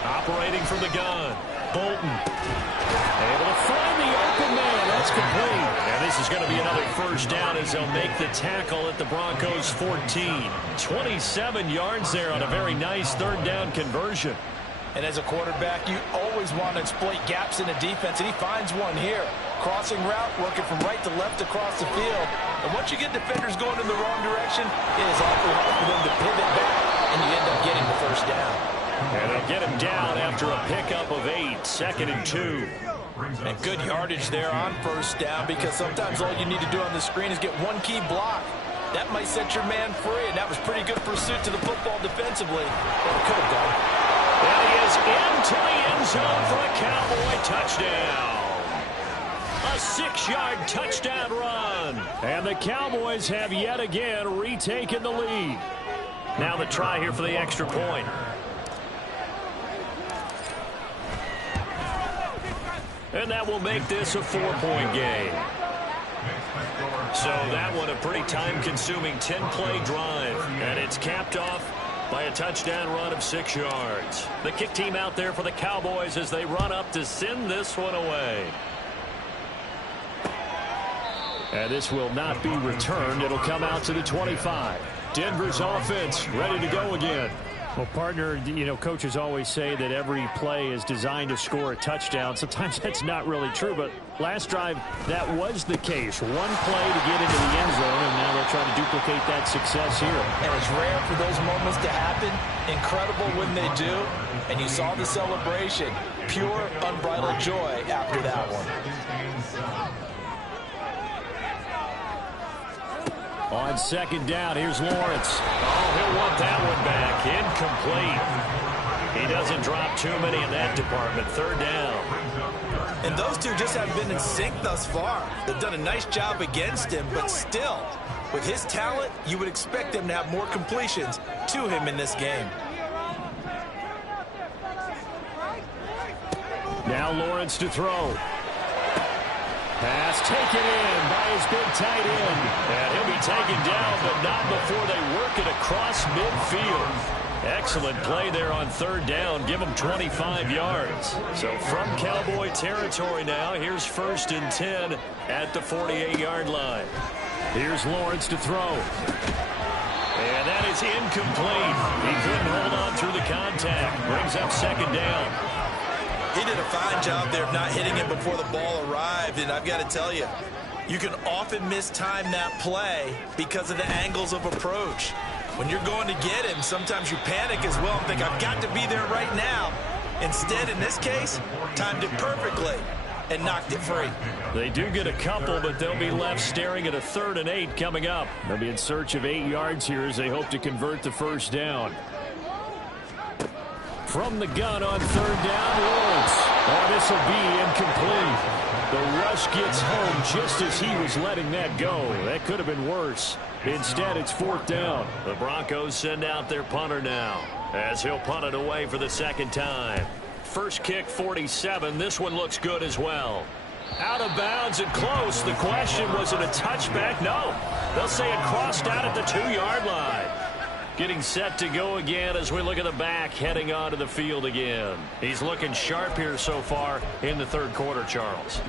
Operating from the gun, Bolton. Able to find the open man. That's complete. And this is going to be another first down as they'll make the tackle at the Broncos 14. 27 yards there on a very nice third down conversion. And as a quarterback, you always want to exploit gaps in the defense, and he finds one here. Crossing route, working from right to left across the field. And once you get defenders going in the wrong direction, it is awfully hard for them to pivot back, and you end up getting the first down. And they'll get him down after a pickup of 8, 2nd and 2. And good yardage there on first down, because sometimes all you need to do on the screen is get one key block. That might set your man free, and that was pretty good pursuit to the football defensively. Well, it could have done. And he is into the end zone for a Cowboy touchdown. A 6-yard touchdown run. And the Cowboys have yet again retaken the lead. Now the try here for the extra point. And that will make this a 4-point game. So that one a pretty time-consuming 10-play drive. And it's capped off by a touchdown run of 6 yards. The kick team out there for the Cowboys as they run up to send this one away. And this will not be returned. It'll come out to the 25. Denver's offense ready to go again. Well, partner, you know, coaches always say that every play is designed to score a touchdown. Sometimes that's not really true, but last drive, that was the case. One play to get into the end zone, and now they'll try to duplicate that success here. And it's rare for those moments to happen. Incredible when they do. And you saw the celebration. Pure, unbridled joy after that one. On second down, here's Lawrence. Oh, he'll want that one back. Incomplete. He doesn't drop too many in that department. Third down. And those two just haven't been in sync thus far. They've done a nice job against him, but still, with his talent, you would expect him to have more completions to him in this game. Now Lawrence to throw. Pass taken in by his big tight end. And he'll be taken down, but not before they work it across midfield. Excellent play there on third down. Give him 25 yards. So from Cowboy territory now, here's 1st and 10 at the 48-yard line. Here's Lawrence to throw. And that is incomplete. He couldn't hold on through the contact. Brings up second down. He did a fine job there of not hitting it before the ball arrived, and I've got to tell you, you can often mistime that play because of the angles of approach. When you're going to get him, sometimes you panic as well and think, I've got to be there right now. Instead, in this case, timed it perfectly. and knocked it free. They do get a couple, but they'll be left staring at a 3rd and 8 coming up. They'll be in search of 8 yards here as they hope to convert the first down. From the gun on 3rd down, Lawrence. Oh, this will be incomplete. The rush gets home just as he was letting that go. That could have been worse. Instead, it's 4th down. The Broncos send out their punter now as he'll punt it away for the 2nd time. First kick, 47. This one looks good as well. Out of bounds and close. The question, was it a touchback? No. They'll say it crossed out at the 2-yard line. Getting set to go again as we look at the back heading onto the field again. He's looking sharp here so far in the 3rd quarter, Charles.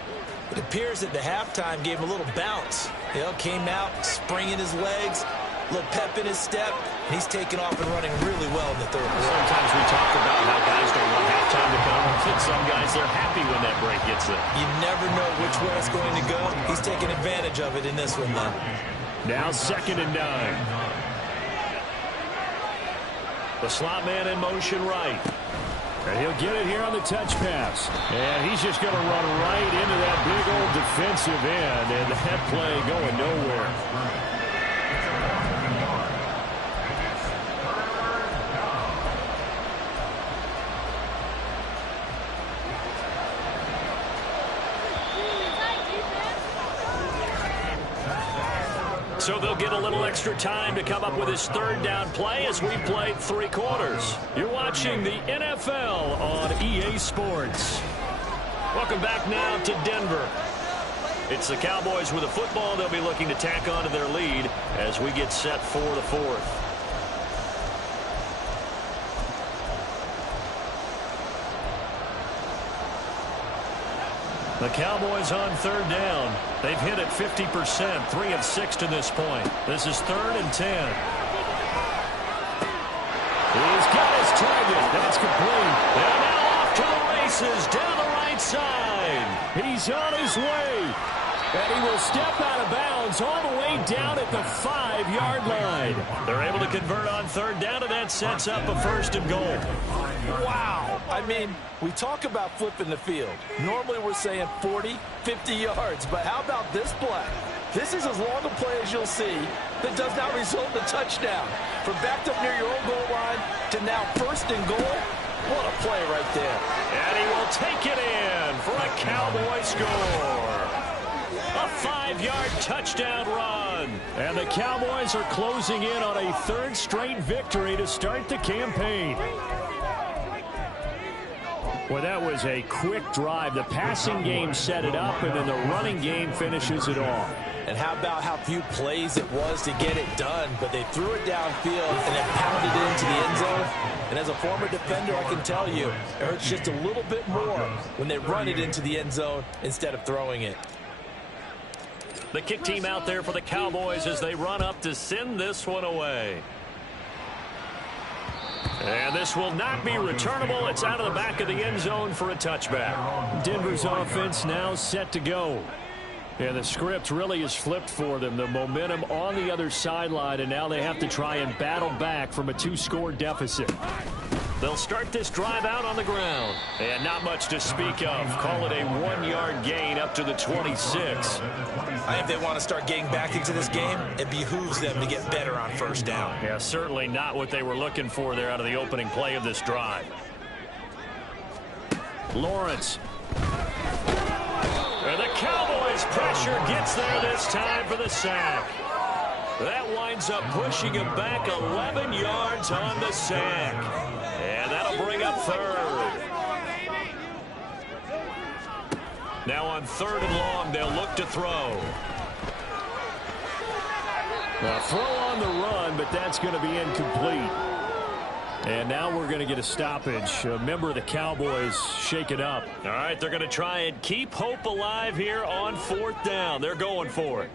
It appears that the halftime gave him a little bounce. Came out, springing his legs, a little pep in his step, and he's taking off and running really well in the 3rd quarter. Sometimes we talk about how guys don't want halftime to come. And some guys, they're happy when that break gets there. You never know which way it's going to go. He's taking advantage of it in this one, though. Now 2nd and 9. The slot man in motion right. And he'll get it here on the touch pass. And he's just going to run right into that big old defensive end. And that play going nowhere. So they'll get a little extra time to come up with his 3rd down play as we played 3 quarters. You're watching the NFL on EA Sports. Welcome back now to Denver. It's the Cowboys with the football. They'll be looking to tack on to their lead as we get set for the 4th. The Cowboys on 3rd down. They've hit it 50%, 3 of 6 to this point. This is 3rd and 10. He's got his target. That's complete. And now off to the races down the right side. He's on his way. And he will step out of bounds all the way down at the 5-yard line. They're able to convert on 3rd down, and that sets up a 1st and goal. Wow. I mean, we talk about flipping the field. Normally we're saying 40, 50 yards. But how about this play? This is as long a play as you'll see that does not result in a touchdown. From backed up near your own goal line to now 1st and goal. What a play right there. And he will take it in for a Cowboy score. A 5-yard touchdown run. And the Cowboys are closing in on a 3rd straight victory to start the campaign. Well, that was a quick drive. The passing game set it up, and then the running game finishes it off. And how about how few plays it was to get it done, but they threw it downfield and then pounded it into the end zone. And as a former defender, I can tell you, it hurts just a little bit more when they run it into the end zone instead of throwing it. The kick team out there for the Cowboys as they run up to send this one away. And this will not be returnable. It's out of the back of the end zone for a touchback. Denver's offense now set to go. And the script really is flipped for them. The momentum on the other sideline, and now they have to try and battle back from a 2-score deficit. They'll start this drive out on the ground. And not much to speak of. Call it a 1-yard gain up to the 26. I think they want to start getting back into this game. It behooves them to get better on 1st down. Yeah, certainly not what they were looking for there out of the opening play of this drive. Lawrence. And the Cowboys' pressure gets there this time for the sack. That winds up pushing him back 11 yards on the sack. And that'll bring up 3rd. Now on 3rd and long, they'll look to throw. A throw on the run, but that's going to be incomplete. And now we're going to get a stoppage. A member of the Cowboys shaken up. All right, they're going to try and keep hope alive here on 4th down. They're going for it.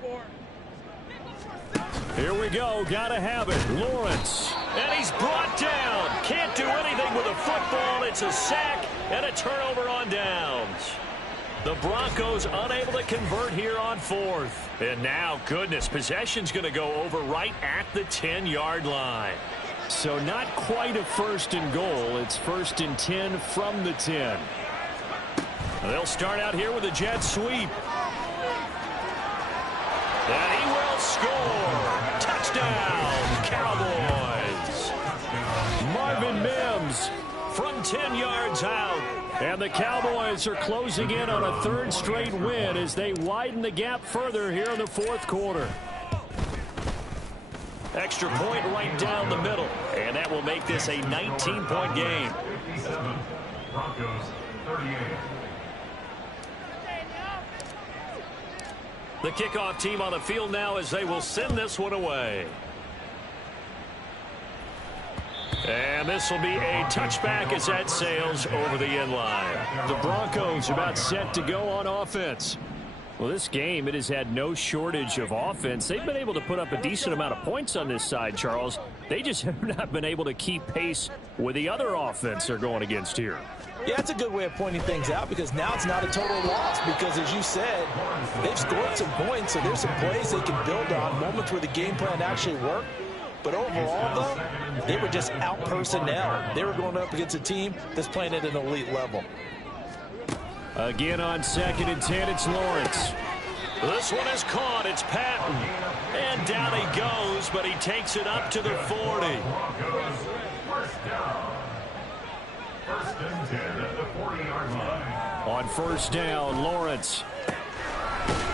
Here we go. Got to have it. Lawrence. And he's brought down. Can't do anything with a football. It's a sack and a turnover on downs. The Broncos unable to convert here on 4th. And now, goodness, possession's going to go over right at the 10-yard line. So not quite a 1st and goal. It's 1st and 10 from the 10. They'll start out here with a jet sweep. And he will score. Touchdown, Cowboys. Marvin Mims from 10 yards out. And the Cowboys are closing in on a third straight win as they widen the gap further here in the fourth quarter. Extra point right down the middle. And that will make this a 19-point game. Broncos 38. The kickoff team on the field now as they will send this one away. And this will be a touchback as that sails over the end line. The Broncos are about set to go on offense. Well, this game, it has had no shortage of offense. They've been able to put up a decent amount of points on this side, Charles. They just have not been able to keep pace with the other offense they're going against here. Yeah, that's a good way of pointing things out because now it's not a total loss because, as you said, they've scored some points, so there's some plays they can build on, moments where the game plan actually worked. But overall, though, they were just out-personnel. They were going up against a team that's playing at an elite level. Again on 2nd and 10, it's Lawrence. This one is caught. It's Patton. And down he goes, but he takes it up to the 40. First down. First and 10 at the 40-yard line. On first down, Lawrence.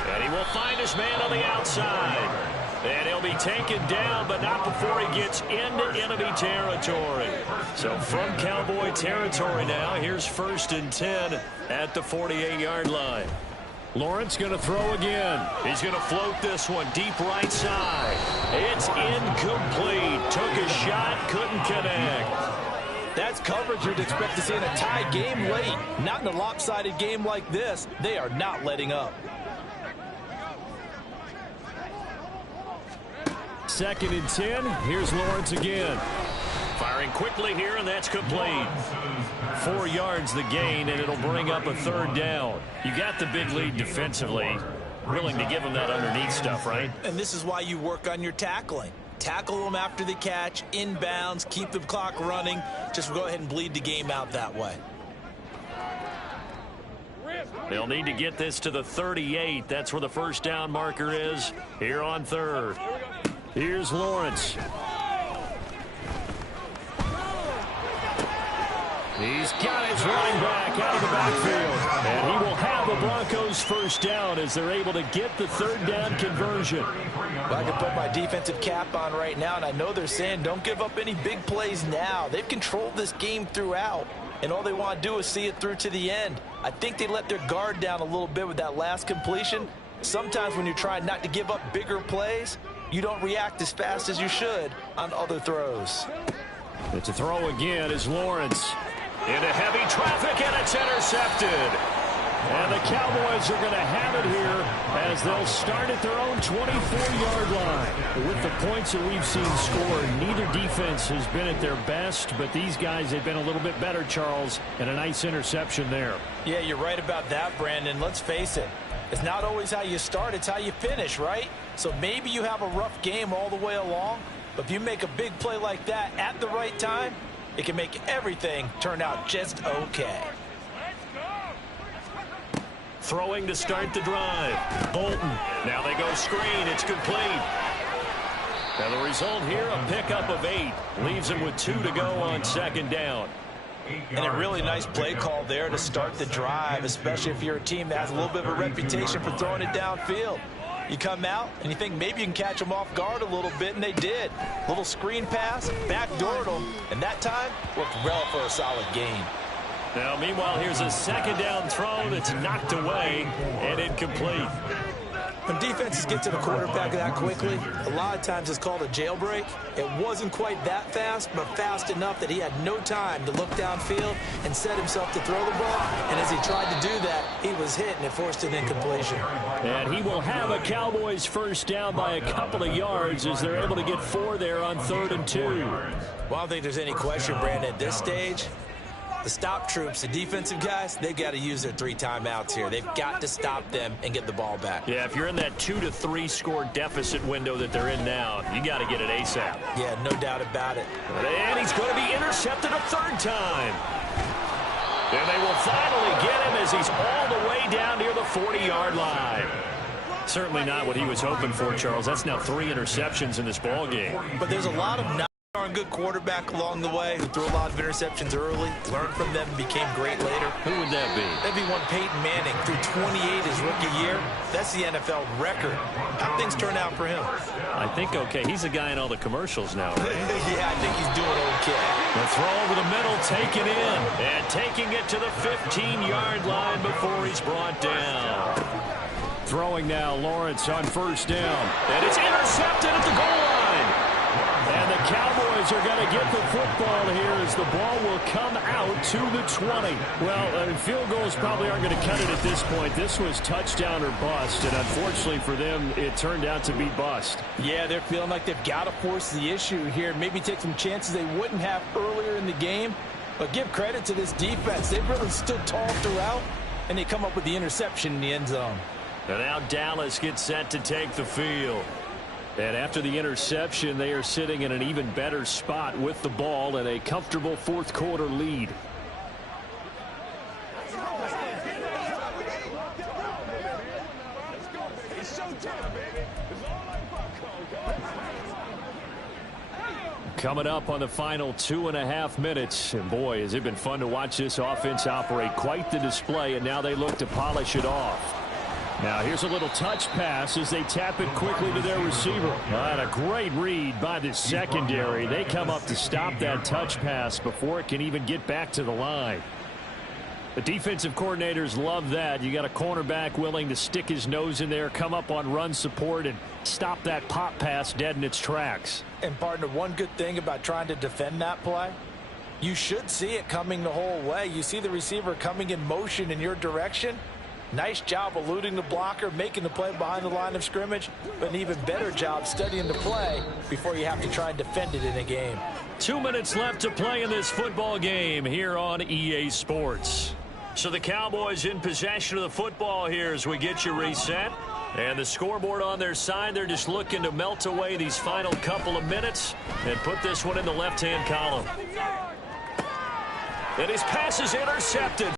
And he will find his man on the outside. And he'll be taken down, but not before he gets into enemy territory. So from Cowboy territory now, here's 1st and 10 at the 48-yard line. Lawrence going to throw again. He's going to float this one deep right side. It's incomplete. Took a shot, couldn't connect. That's coverage you'd expect to see in a tie game late. Not in a lopsided game like this. They are not letting up. 2nd and 10. Here's Lawrence again. Firing quickly here, and that's complete. 4 yards the gain, and it'll bring up a 3rd down. You got the big lead defensively. Willing to give them that underneath stuff, right? And this is why you work on your tackling. Tackle them after the catch, inbounds, keep the clock running. Just go ahead and bleed the game out that way. They'll need to get this to the 38. That's where the first down marker is here on 3rd. Here's Lawrence. He's got his running back out of the backfield. And he will have the Broncos first down as they're able to get the 3rd down conversion. Well, I can put my defensive cap on right now, and I know they're saying don't give up any big plays now. They've controlled this game throughout, and all they want to do is see it through to the end. I think they let their guard down a little bit with that last completion. Sometimes when you're trying not to give up bigger plays, you don't react as fast as you should on other throws. It's a throw again is Lawrence. Into heavy traffic, and it's intercepted. And the Cowboys are going to have it here as they'll start at their own 24-yard line. With the points that we've seen scored, neither defense has been at their best, but these guys have been a little bit better, Charles, and a nice interception there. Yeah, you're right about that, Brandon. Let's face it. It's not always how you start, it's how you finish, right? So maybe you have a rough game all the way along, but if you make a big play like that at the right time, it can make everything turn out just okay. Throwing to start the drive. Bolton. Now they go screen. It's complete. Now the result here, a pickup of 8. Leaves him with 2 to go on 2nd down. And a really nice play call there to start the drive, especially if you're a team that has a little bit of a reputation for throwing it downfield. You come out and you think maybe you can catch them off guard a little bit, and they did. Little screen pass, backdoored them, and that time worked well for a solid gain. Now, meanwhile, here's a 2nd down throw that's knocked away and incomplete. When defenses get to the quarterback that quickly, a lot of times it's called a jailbreak. It wasn't quite that fast, but fast enough that he had no time to look downfield and set himself to throw the ball. And as he tried to do that, he was hit, and it forced an incompletion. And he will have a Cowboys first down by a couple of yards as they're able to get 4 there on 3rd and 2. Well, I don't think there's any question, Brandon, at this stage. The stop troops, the defensive guys, they've got to use their 3 timeouts here. They've got to stop them and get the ball back. Yeah, if you're in that 2 to 3 score deficit window that they're in now, you got to get it ASAP. Yeah, no doubt about it. And he's going to be intercepted a 3rd time. And they will finally get him as he's all the way down near the 40-yard line. Certainly not what he was hoping for, Charles. That's now 3 interceptions in this ball game. But there's a lot of not darn good quarterback along the way who threw a lot of interceptions early, learned from them, and became great later. Who would that be? That'd be one Peyton Manning, threw 28 his rookie year. That's the NFL record. How things turn out for him? I think okay. He's a guy in all the commercials now, right? Yeah, I think he's doing okay. The throw over the middle, taken in, and taking it to the 15-yard line before he's brought down. Throwing now, Lawrence on first down. And it's intercepted at the goal line. And the Cowboys are going to get the football here as the ball will come out to the 20. Well, field goals probably aren't going to cut it at this point. This was touchdown or bust, and unfortunately for them, it turned out to be bust. Yeah, they're feeling like they've got to force the issue here, maybe take some chances they wouldn't have earlier in the game. But give credit to this defense. They've really stood tall throughout, and they come up with the interception in the end zone. And now Dallas gets set to take the field. And after the interception, they are sitting in an even better spot with the ball and a comfortable fourth quarter lead. Coming up on the final 2.5 minutes. And boy, has it been fun to watch this offense operate. Quite the display, and now they look to polish it off. Now here's a little touch pass as they tap it quickly to their receiver. And a great read by the secondary. They come up to stop that touch pass before it can even get back to the line. The defensive coordinators love that. You got a cornerback willing to stick his nose in there, come up on run support, and stop that pop pass dead in its tracks. And partner, one good thing about trying to defend that play, you should see it coming the whole way. You see the receiver coming in motion in your direction. Nice job eluding the blocker, making the play behind the line of scrimmage, but an even better job studying the play before you have to try and defend it in a game. 2 minutes left to play in this football game here on EA Sports. So the Cowboys in possession of the football here as we get you reset. And the scoreboard on their side, they're just looking to melt away these final couple of minutes and put this one in the left-hand column. And his pass is intercepted.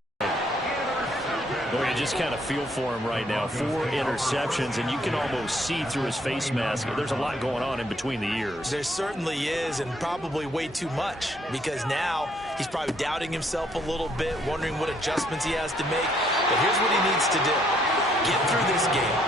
Boy, you just kind of feel for him right now. 4 interceptions, and you can almost see through his face mask. There's a lot going on in between the ears. There certainly is, and probably way too much, because now he's probably doubting himself a little bit, wondering what adjustments he has to make. But here's what he needs to do. Get through this game.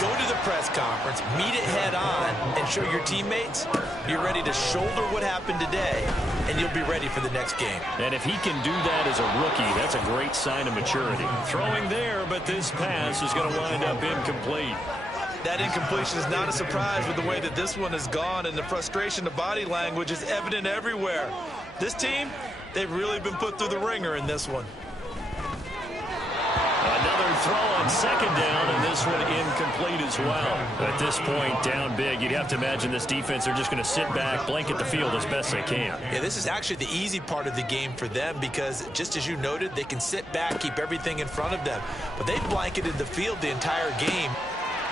Go to the press conference, meet it head on, and show your teammates you're ready to shoulder what happened today, and you'll be ready for the next game. And if he can do that as a rookie, that's a great sign of maturity. Throwing there, but this pass is going to wind up incomplete. That incompletion is not a surprise with the way that this one has gone, and the frustration, the body language is evident everywhere. This team, they've really been put through the ringer in this one. Another throw on second down, and this one incomplete as well. At this point, down big, you'd have to imagine this defense are just going to sit back, blanket the field as best they can. Yeah, this is actually the easy part of the game for them because, just as you noted, they can sit back, keep everything in front of them. But they blanketed the field the entire game.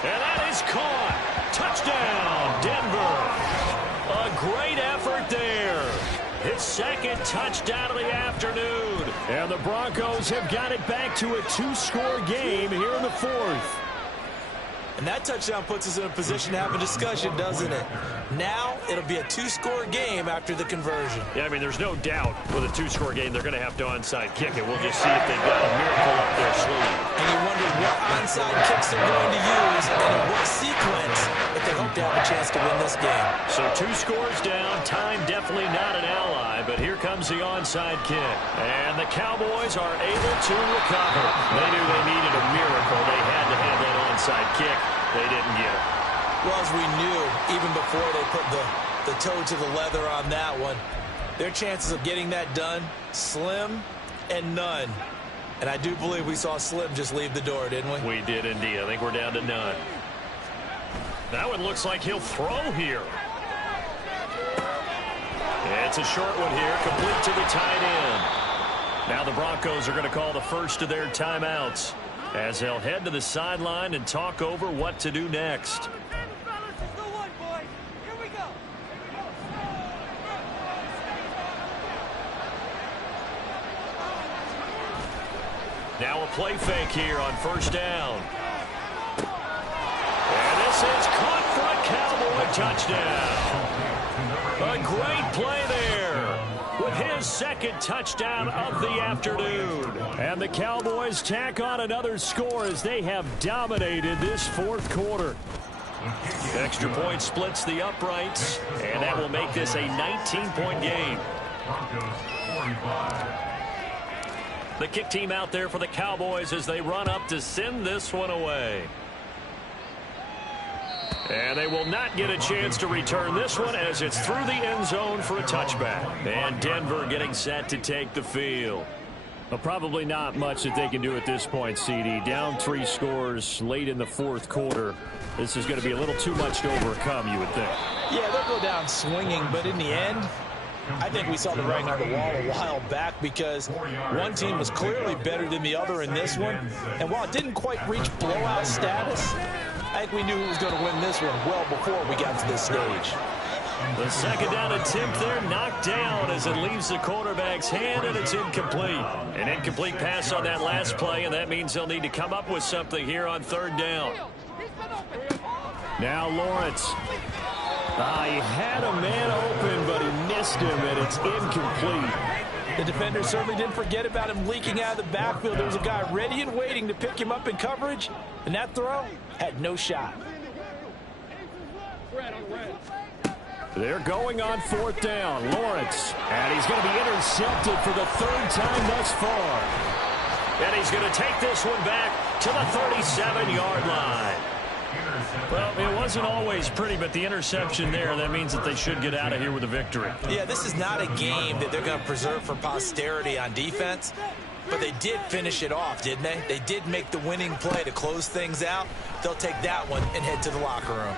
And that is caught. Touchdown, Denver. A great effort there. His second touchdown of the afternoon. And the Broncos have got it back to a 2-score game here in the 4th. And that touchdown puts us in a position to have a discussion, doesn't it? Now it'll be a 2-score game after the conversion. Yeah, I mean, there's no doubt with a 2-score game they're going to have to onside kick it. We'll just see if they've got a miracle up their sleeve. And you wonder what onside kicks they're going to use and in what sequence if they hope to have a chance to win this game. So 2 scores down, time definitely not an ally, but here comes the onside kick. And the Cowboys are able to recover. They knew they needed a miracle. They had to have that onside kick. They didn't get it. Well, as we knew, even before they put the toe to the leather on that one, their chances of getting that done, slim and none. And I do believe we saw Slim just leave the door, didn't we? We did indeed. I think we're down to none. That one looks like he'll throw here. It's a short one here, complete to the tight end. Now the Broncos are going to call the first of their timeouts as they'll head to the sideline and talk over what to do next. Now a play fake here on first down. And this is caught for a Cowboy touchdown. A great play there with his second touchdown of the afternoon. And the Cowboys tack on another score as they have dominated this fourth quarter. Extra point splits the uprights, and that will make this a 19-point game. The kick team out there for the Cowboys as they run up to send this one away. And they will not get a chance to return this one as it's through the end zone for a touchback. And Denver getting set to take the field. Well, probably not much that they can do at this point, CD. Down 3 scores late in the fourth quarter. This is going to be a little too much to overcome, you would think. Yeah, they'll go down swinging, but in the end, I think we saw the writing on the wall a while back because one team was clearly better than the other in this one. And while it didn't quite reach blowout status, I think we knew who was going to win this one well before we got to this stage. The second down attempt there knocked down as it leaves the quarterback's hand, and it's incomplete. An incomplete pass on that last play, and that means they'll need to come up with something here on third down. Now Lawrence. He had a man open, but he missed him, and it's incomplete. The defender certainly didn't forget about him leaking out of the backfield. There was a guy ready and waiting to pick him up in coverage, and that throw had no shot. They're going on fourth down. Lawrence, and he's going to be intercepted for the third time thus far. And he's going to take this one back to the 37-yard line. Well, it wasn't always pretty, but the interception there, that means that they should get out of here with a victory. Yeah, this is not a game that they're going to preserve for posterity on defense, but they did finish it off, didn't they? They did make the winning play to close things out. They'll take that one and head to the locker room.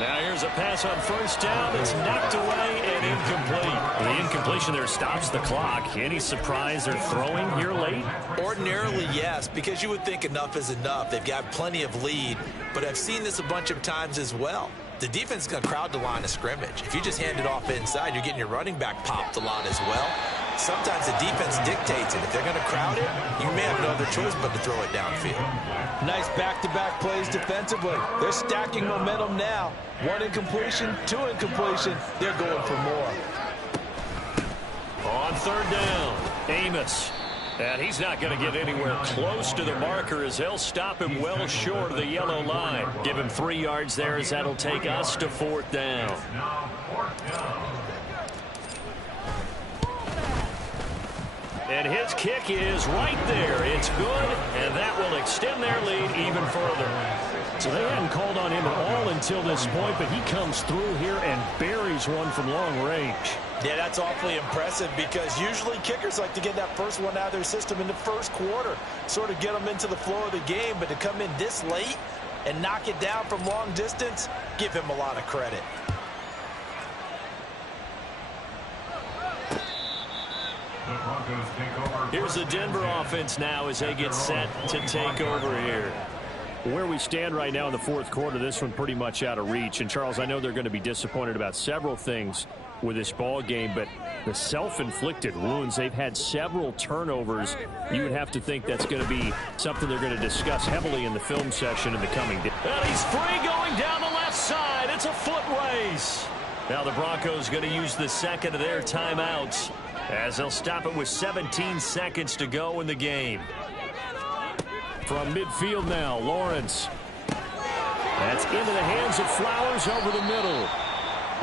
Now here's a pass on first down that's knocked away and incomplete. The incompletion there stops the clock. Any surprise they're throwing here late? Ordinarily, yes, because you would think enough is enough. They've got plenty of lead, but I've seen this a bunch of times as well. The defense is going to crowd the line of scrimmage. If you just hand it off inside, you're getting your running back popped a lot as well. Sometimes the defense dictates it. If they're going to crowd it, you may have no other choice but to throw it downfield. Nice back-to-back plays defensively. They're stacking momentum now. 1 incompletion, 2 incompletion. They're going for more. On third down, Amos. And he's not going to get anywhere close to the marker as they'll stop him well short of the yellow line. Give him 3 yards there as that'll take us to fourth down. And his kick is right there. It's good, and that will extend their lead even further. So they hadn't called on him at all until this point, but he comes through here and buries one from long range. Yeah, that's awfully impressive because usually kickers like to get that first one out of their system in the first quarter, sort of get them into the flow of the game, but to come in this late and knock it down from long distance, give him a lot of credit. Here's the Denver offense now as they get set to take over here. Where we stand right now in the fourth quarter, this one pretty much out of reach. And, Charles, I know they're going to be disappointed about several things with this ball game, but the self-inflicted wounds, they've had several turnovers. You would have to think that's going to be something they're going to discuss heavily in the film session in the coming days. And he's free going down the left side. It's a foot race. Now the Broncos going to use the second of their timeouts as they'll stop it with 17 seconds to go in the game. From midfield now, Lawrence. That's into the hands of Flowers over the middle.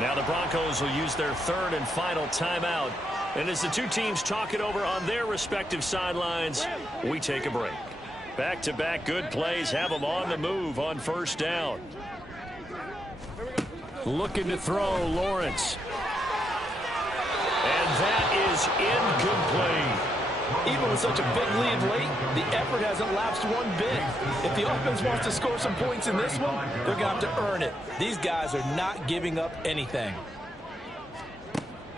Now the Broncos will use their third and final timeout. And as the two teams talk it over on their respective sidelines, we take a break. Back-to-back good plays have them on the move on first down. Looking to throw, Lawrence. And that is incomplete. Even with such a big lead late, the effort hasn't lapsed one bit. If the offense wants to score some points in this one, they're going to have to earn it. These guys are not giving up anything.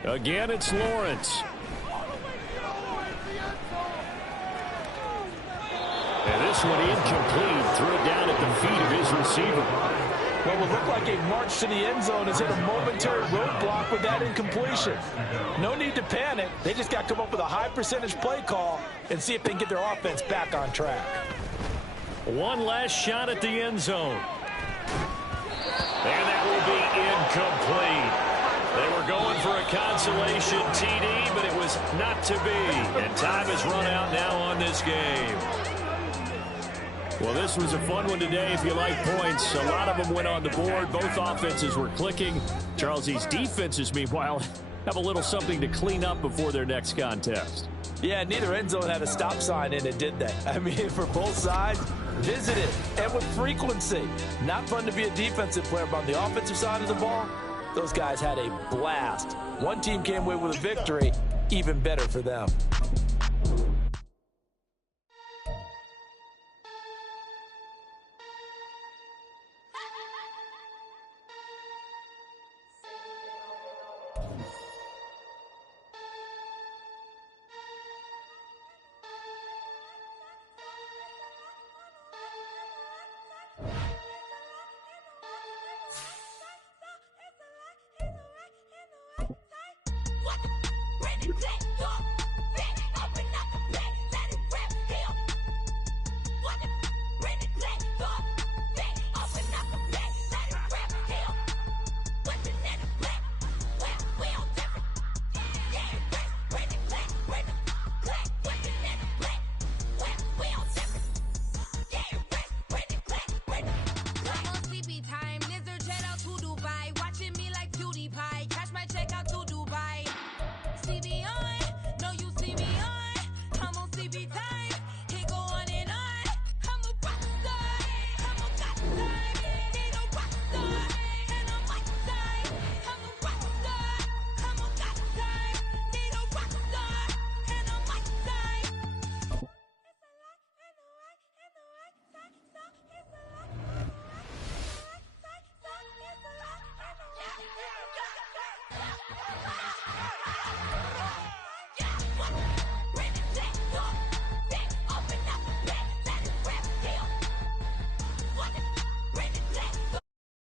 Again, it's Lawrence. And this one incomplete. Threw it down at the feet of his receiver. What would look like a march to the end zone has hit a momentary roadblock with that incompletion. No need to panic. They just got to come up with a high percentage play call and see if they can get their offense back on track. One last shot at the end zone. And that will be incomplete. They were going for a consolation TD, but it was not to be. And time has run out now on this game. Well, this was a fun one today if you like points. A lot of them went on the board. Both offenses were clicking. Charles, these defenses, meanwhile, have a little something to clean up before their next contest. Yeah, neither end zone had a stop sign in it, did they? I mean, for both sides, visited and with frequency. Not fun to be a defensive player, but on the offensive side of the ball, those guys had a blast. One team came away with a victory, even better for them. What?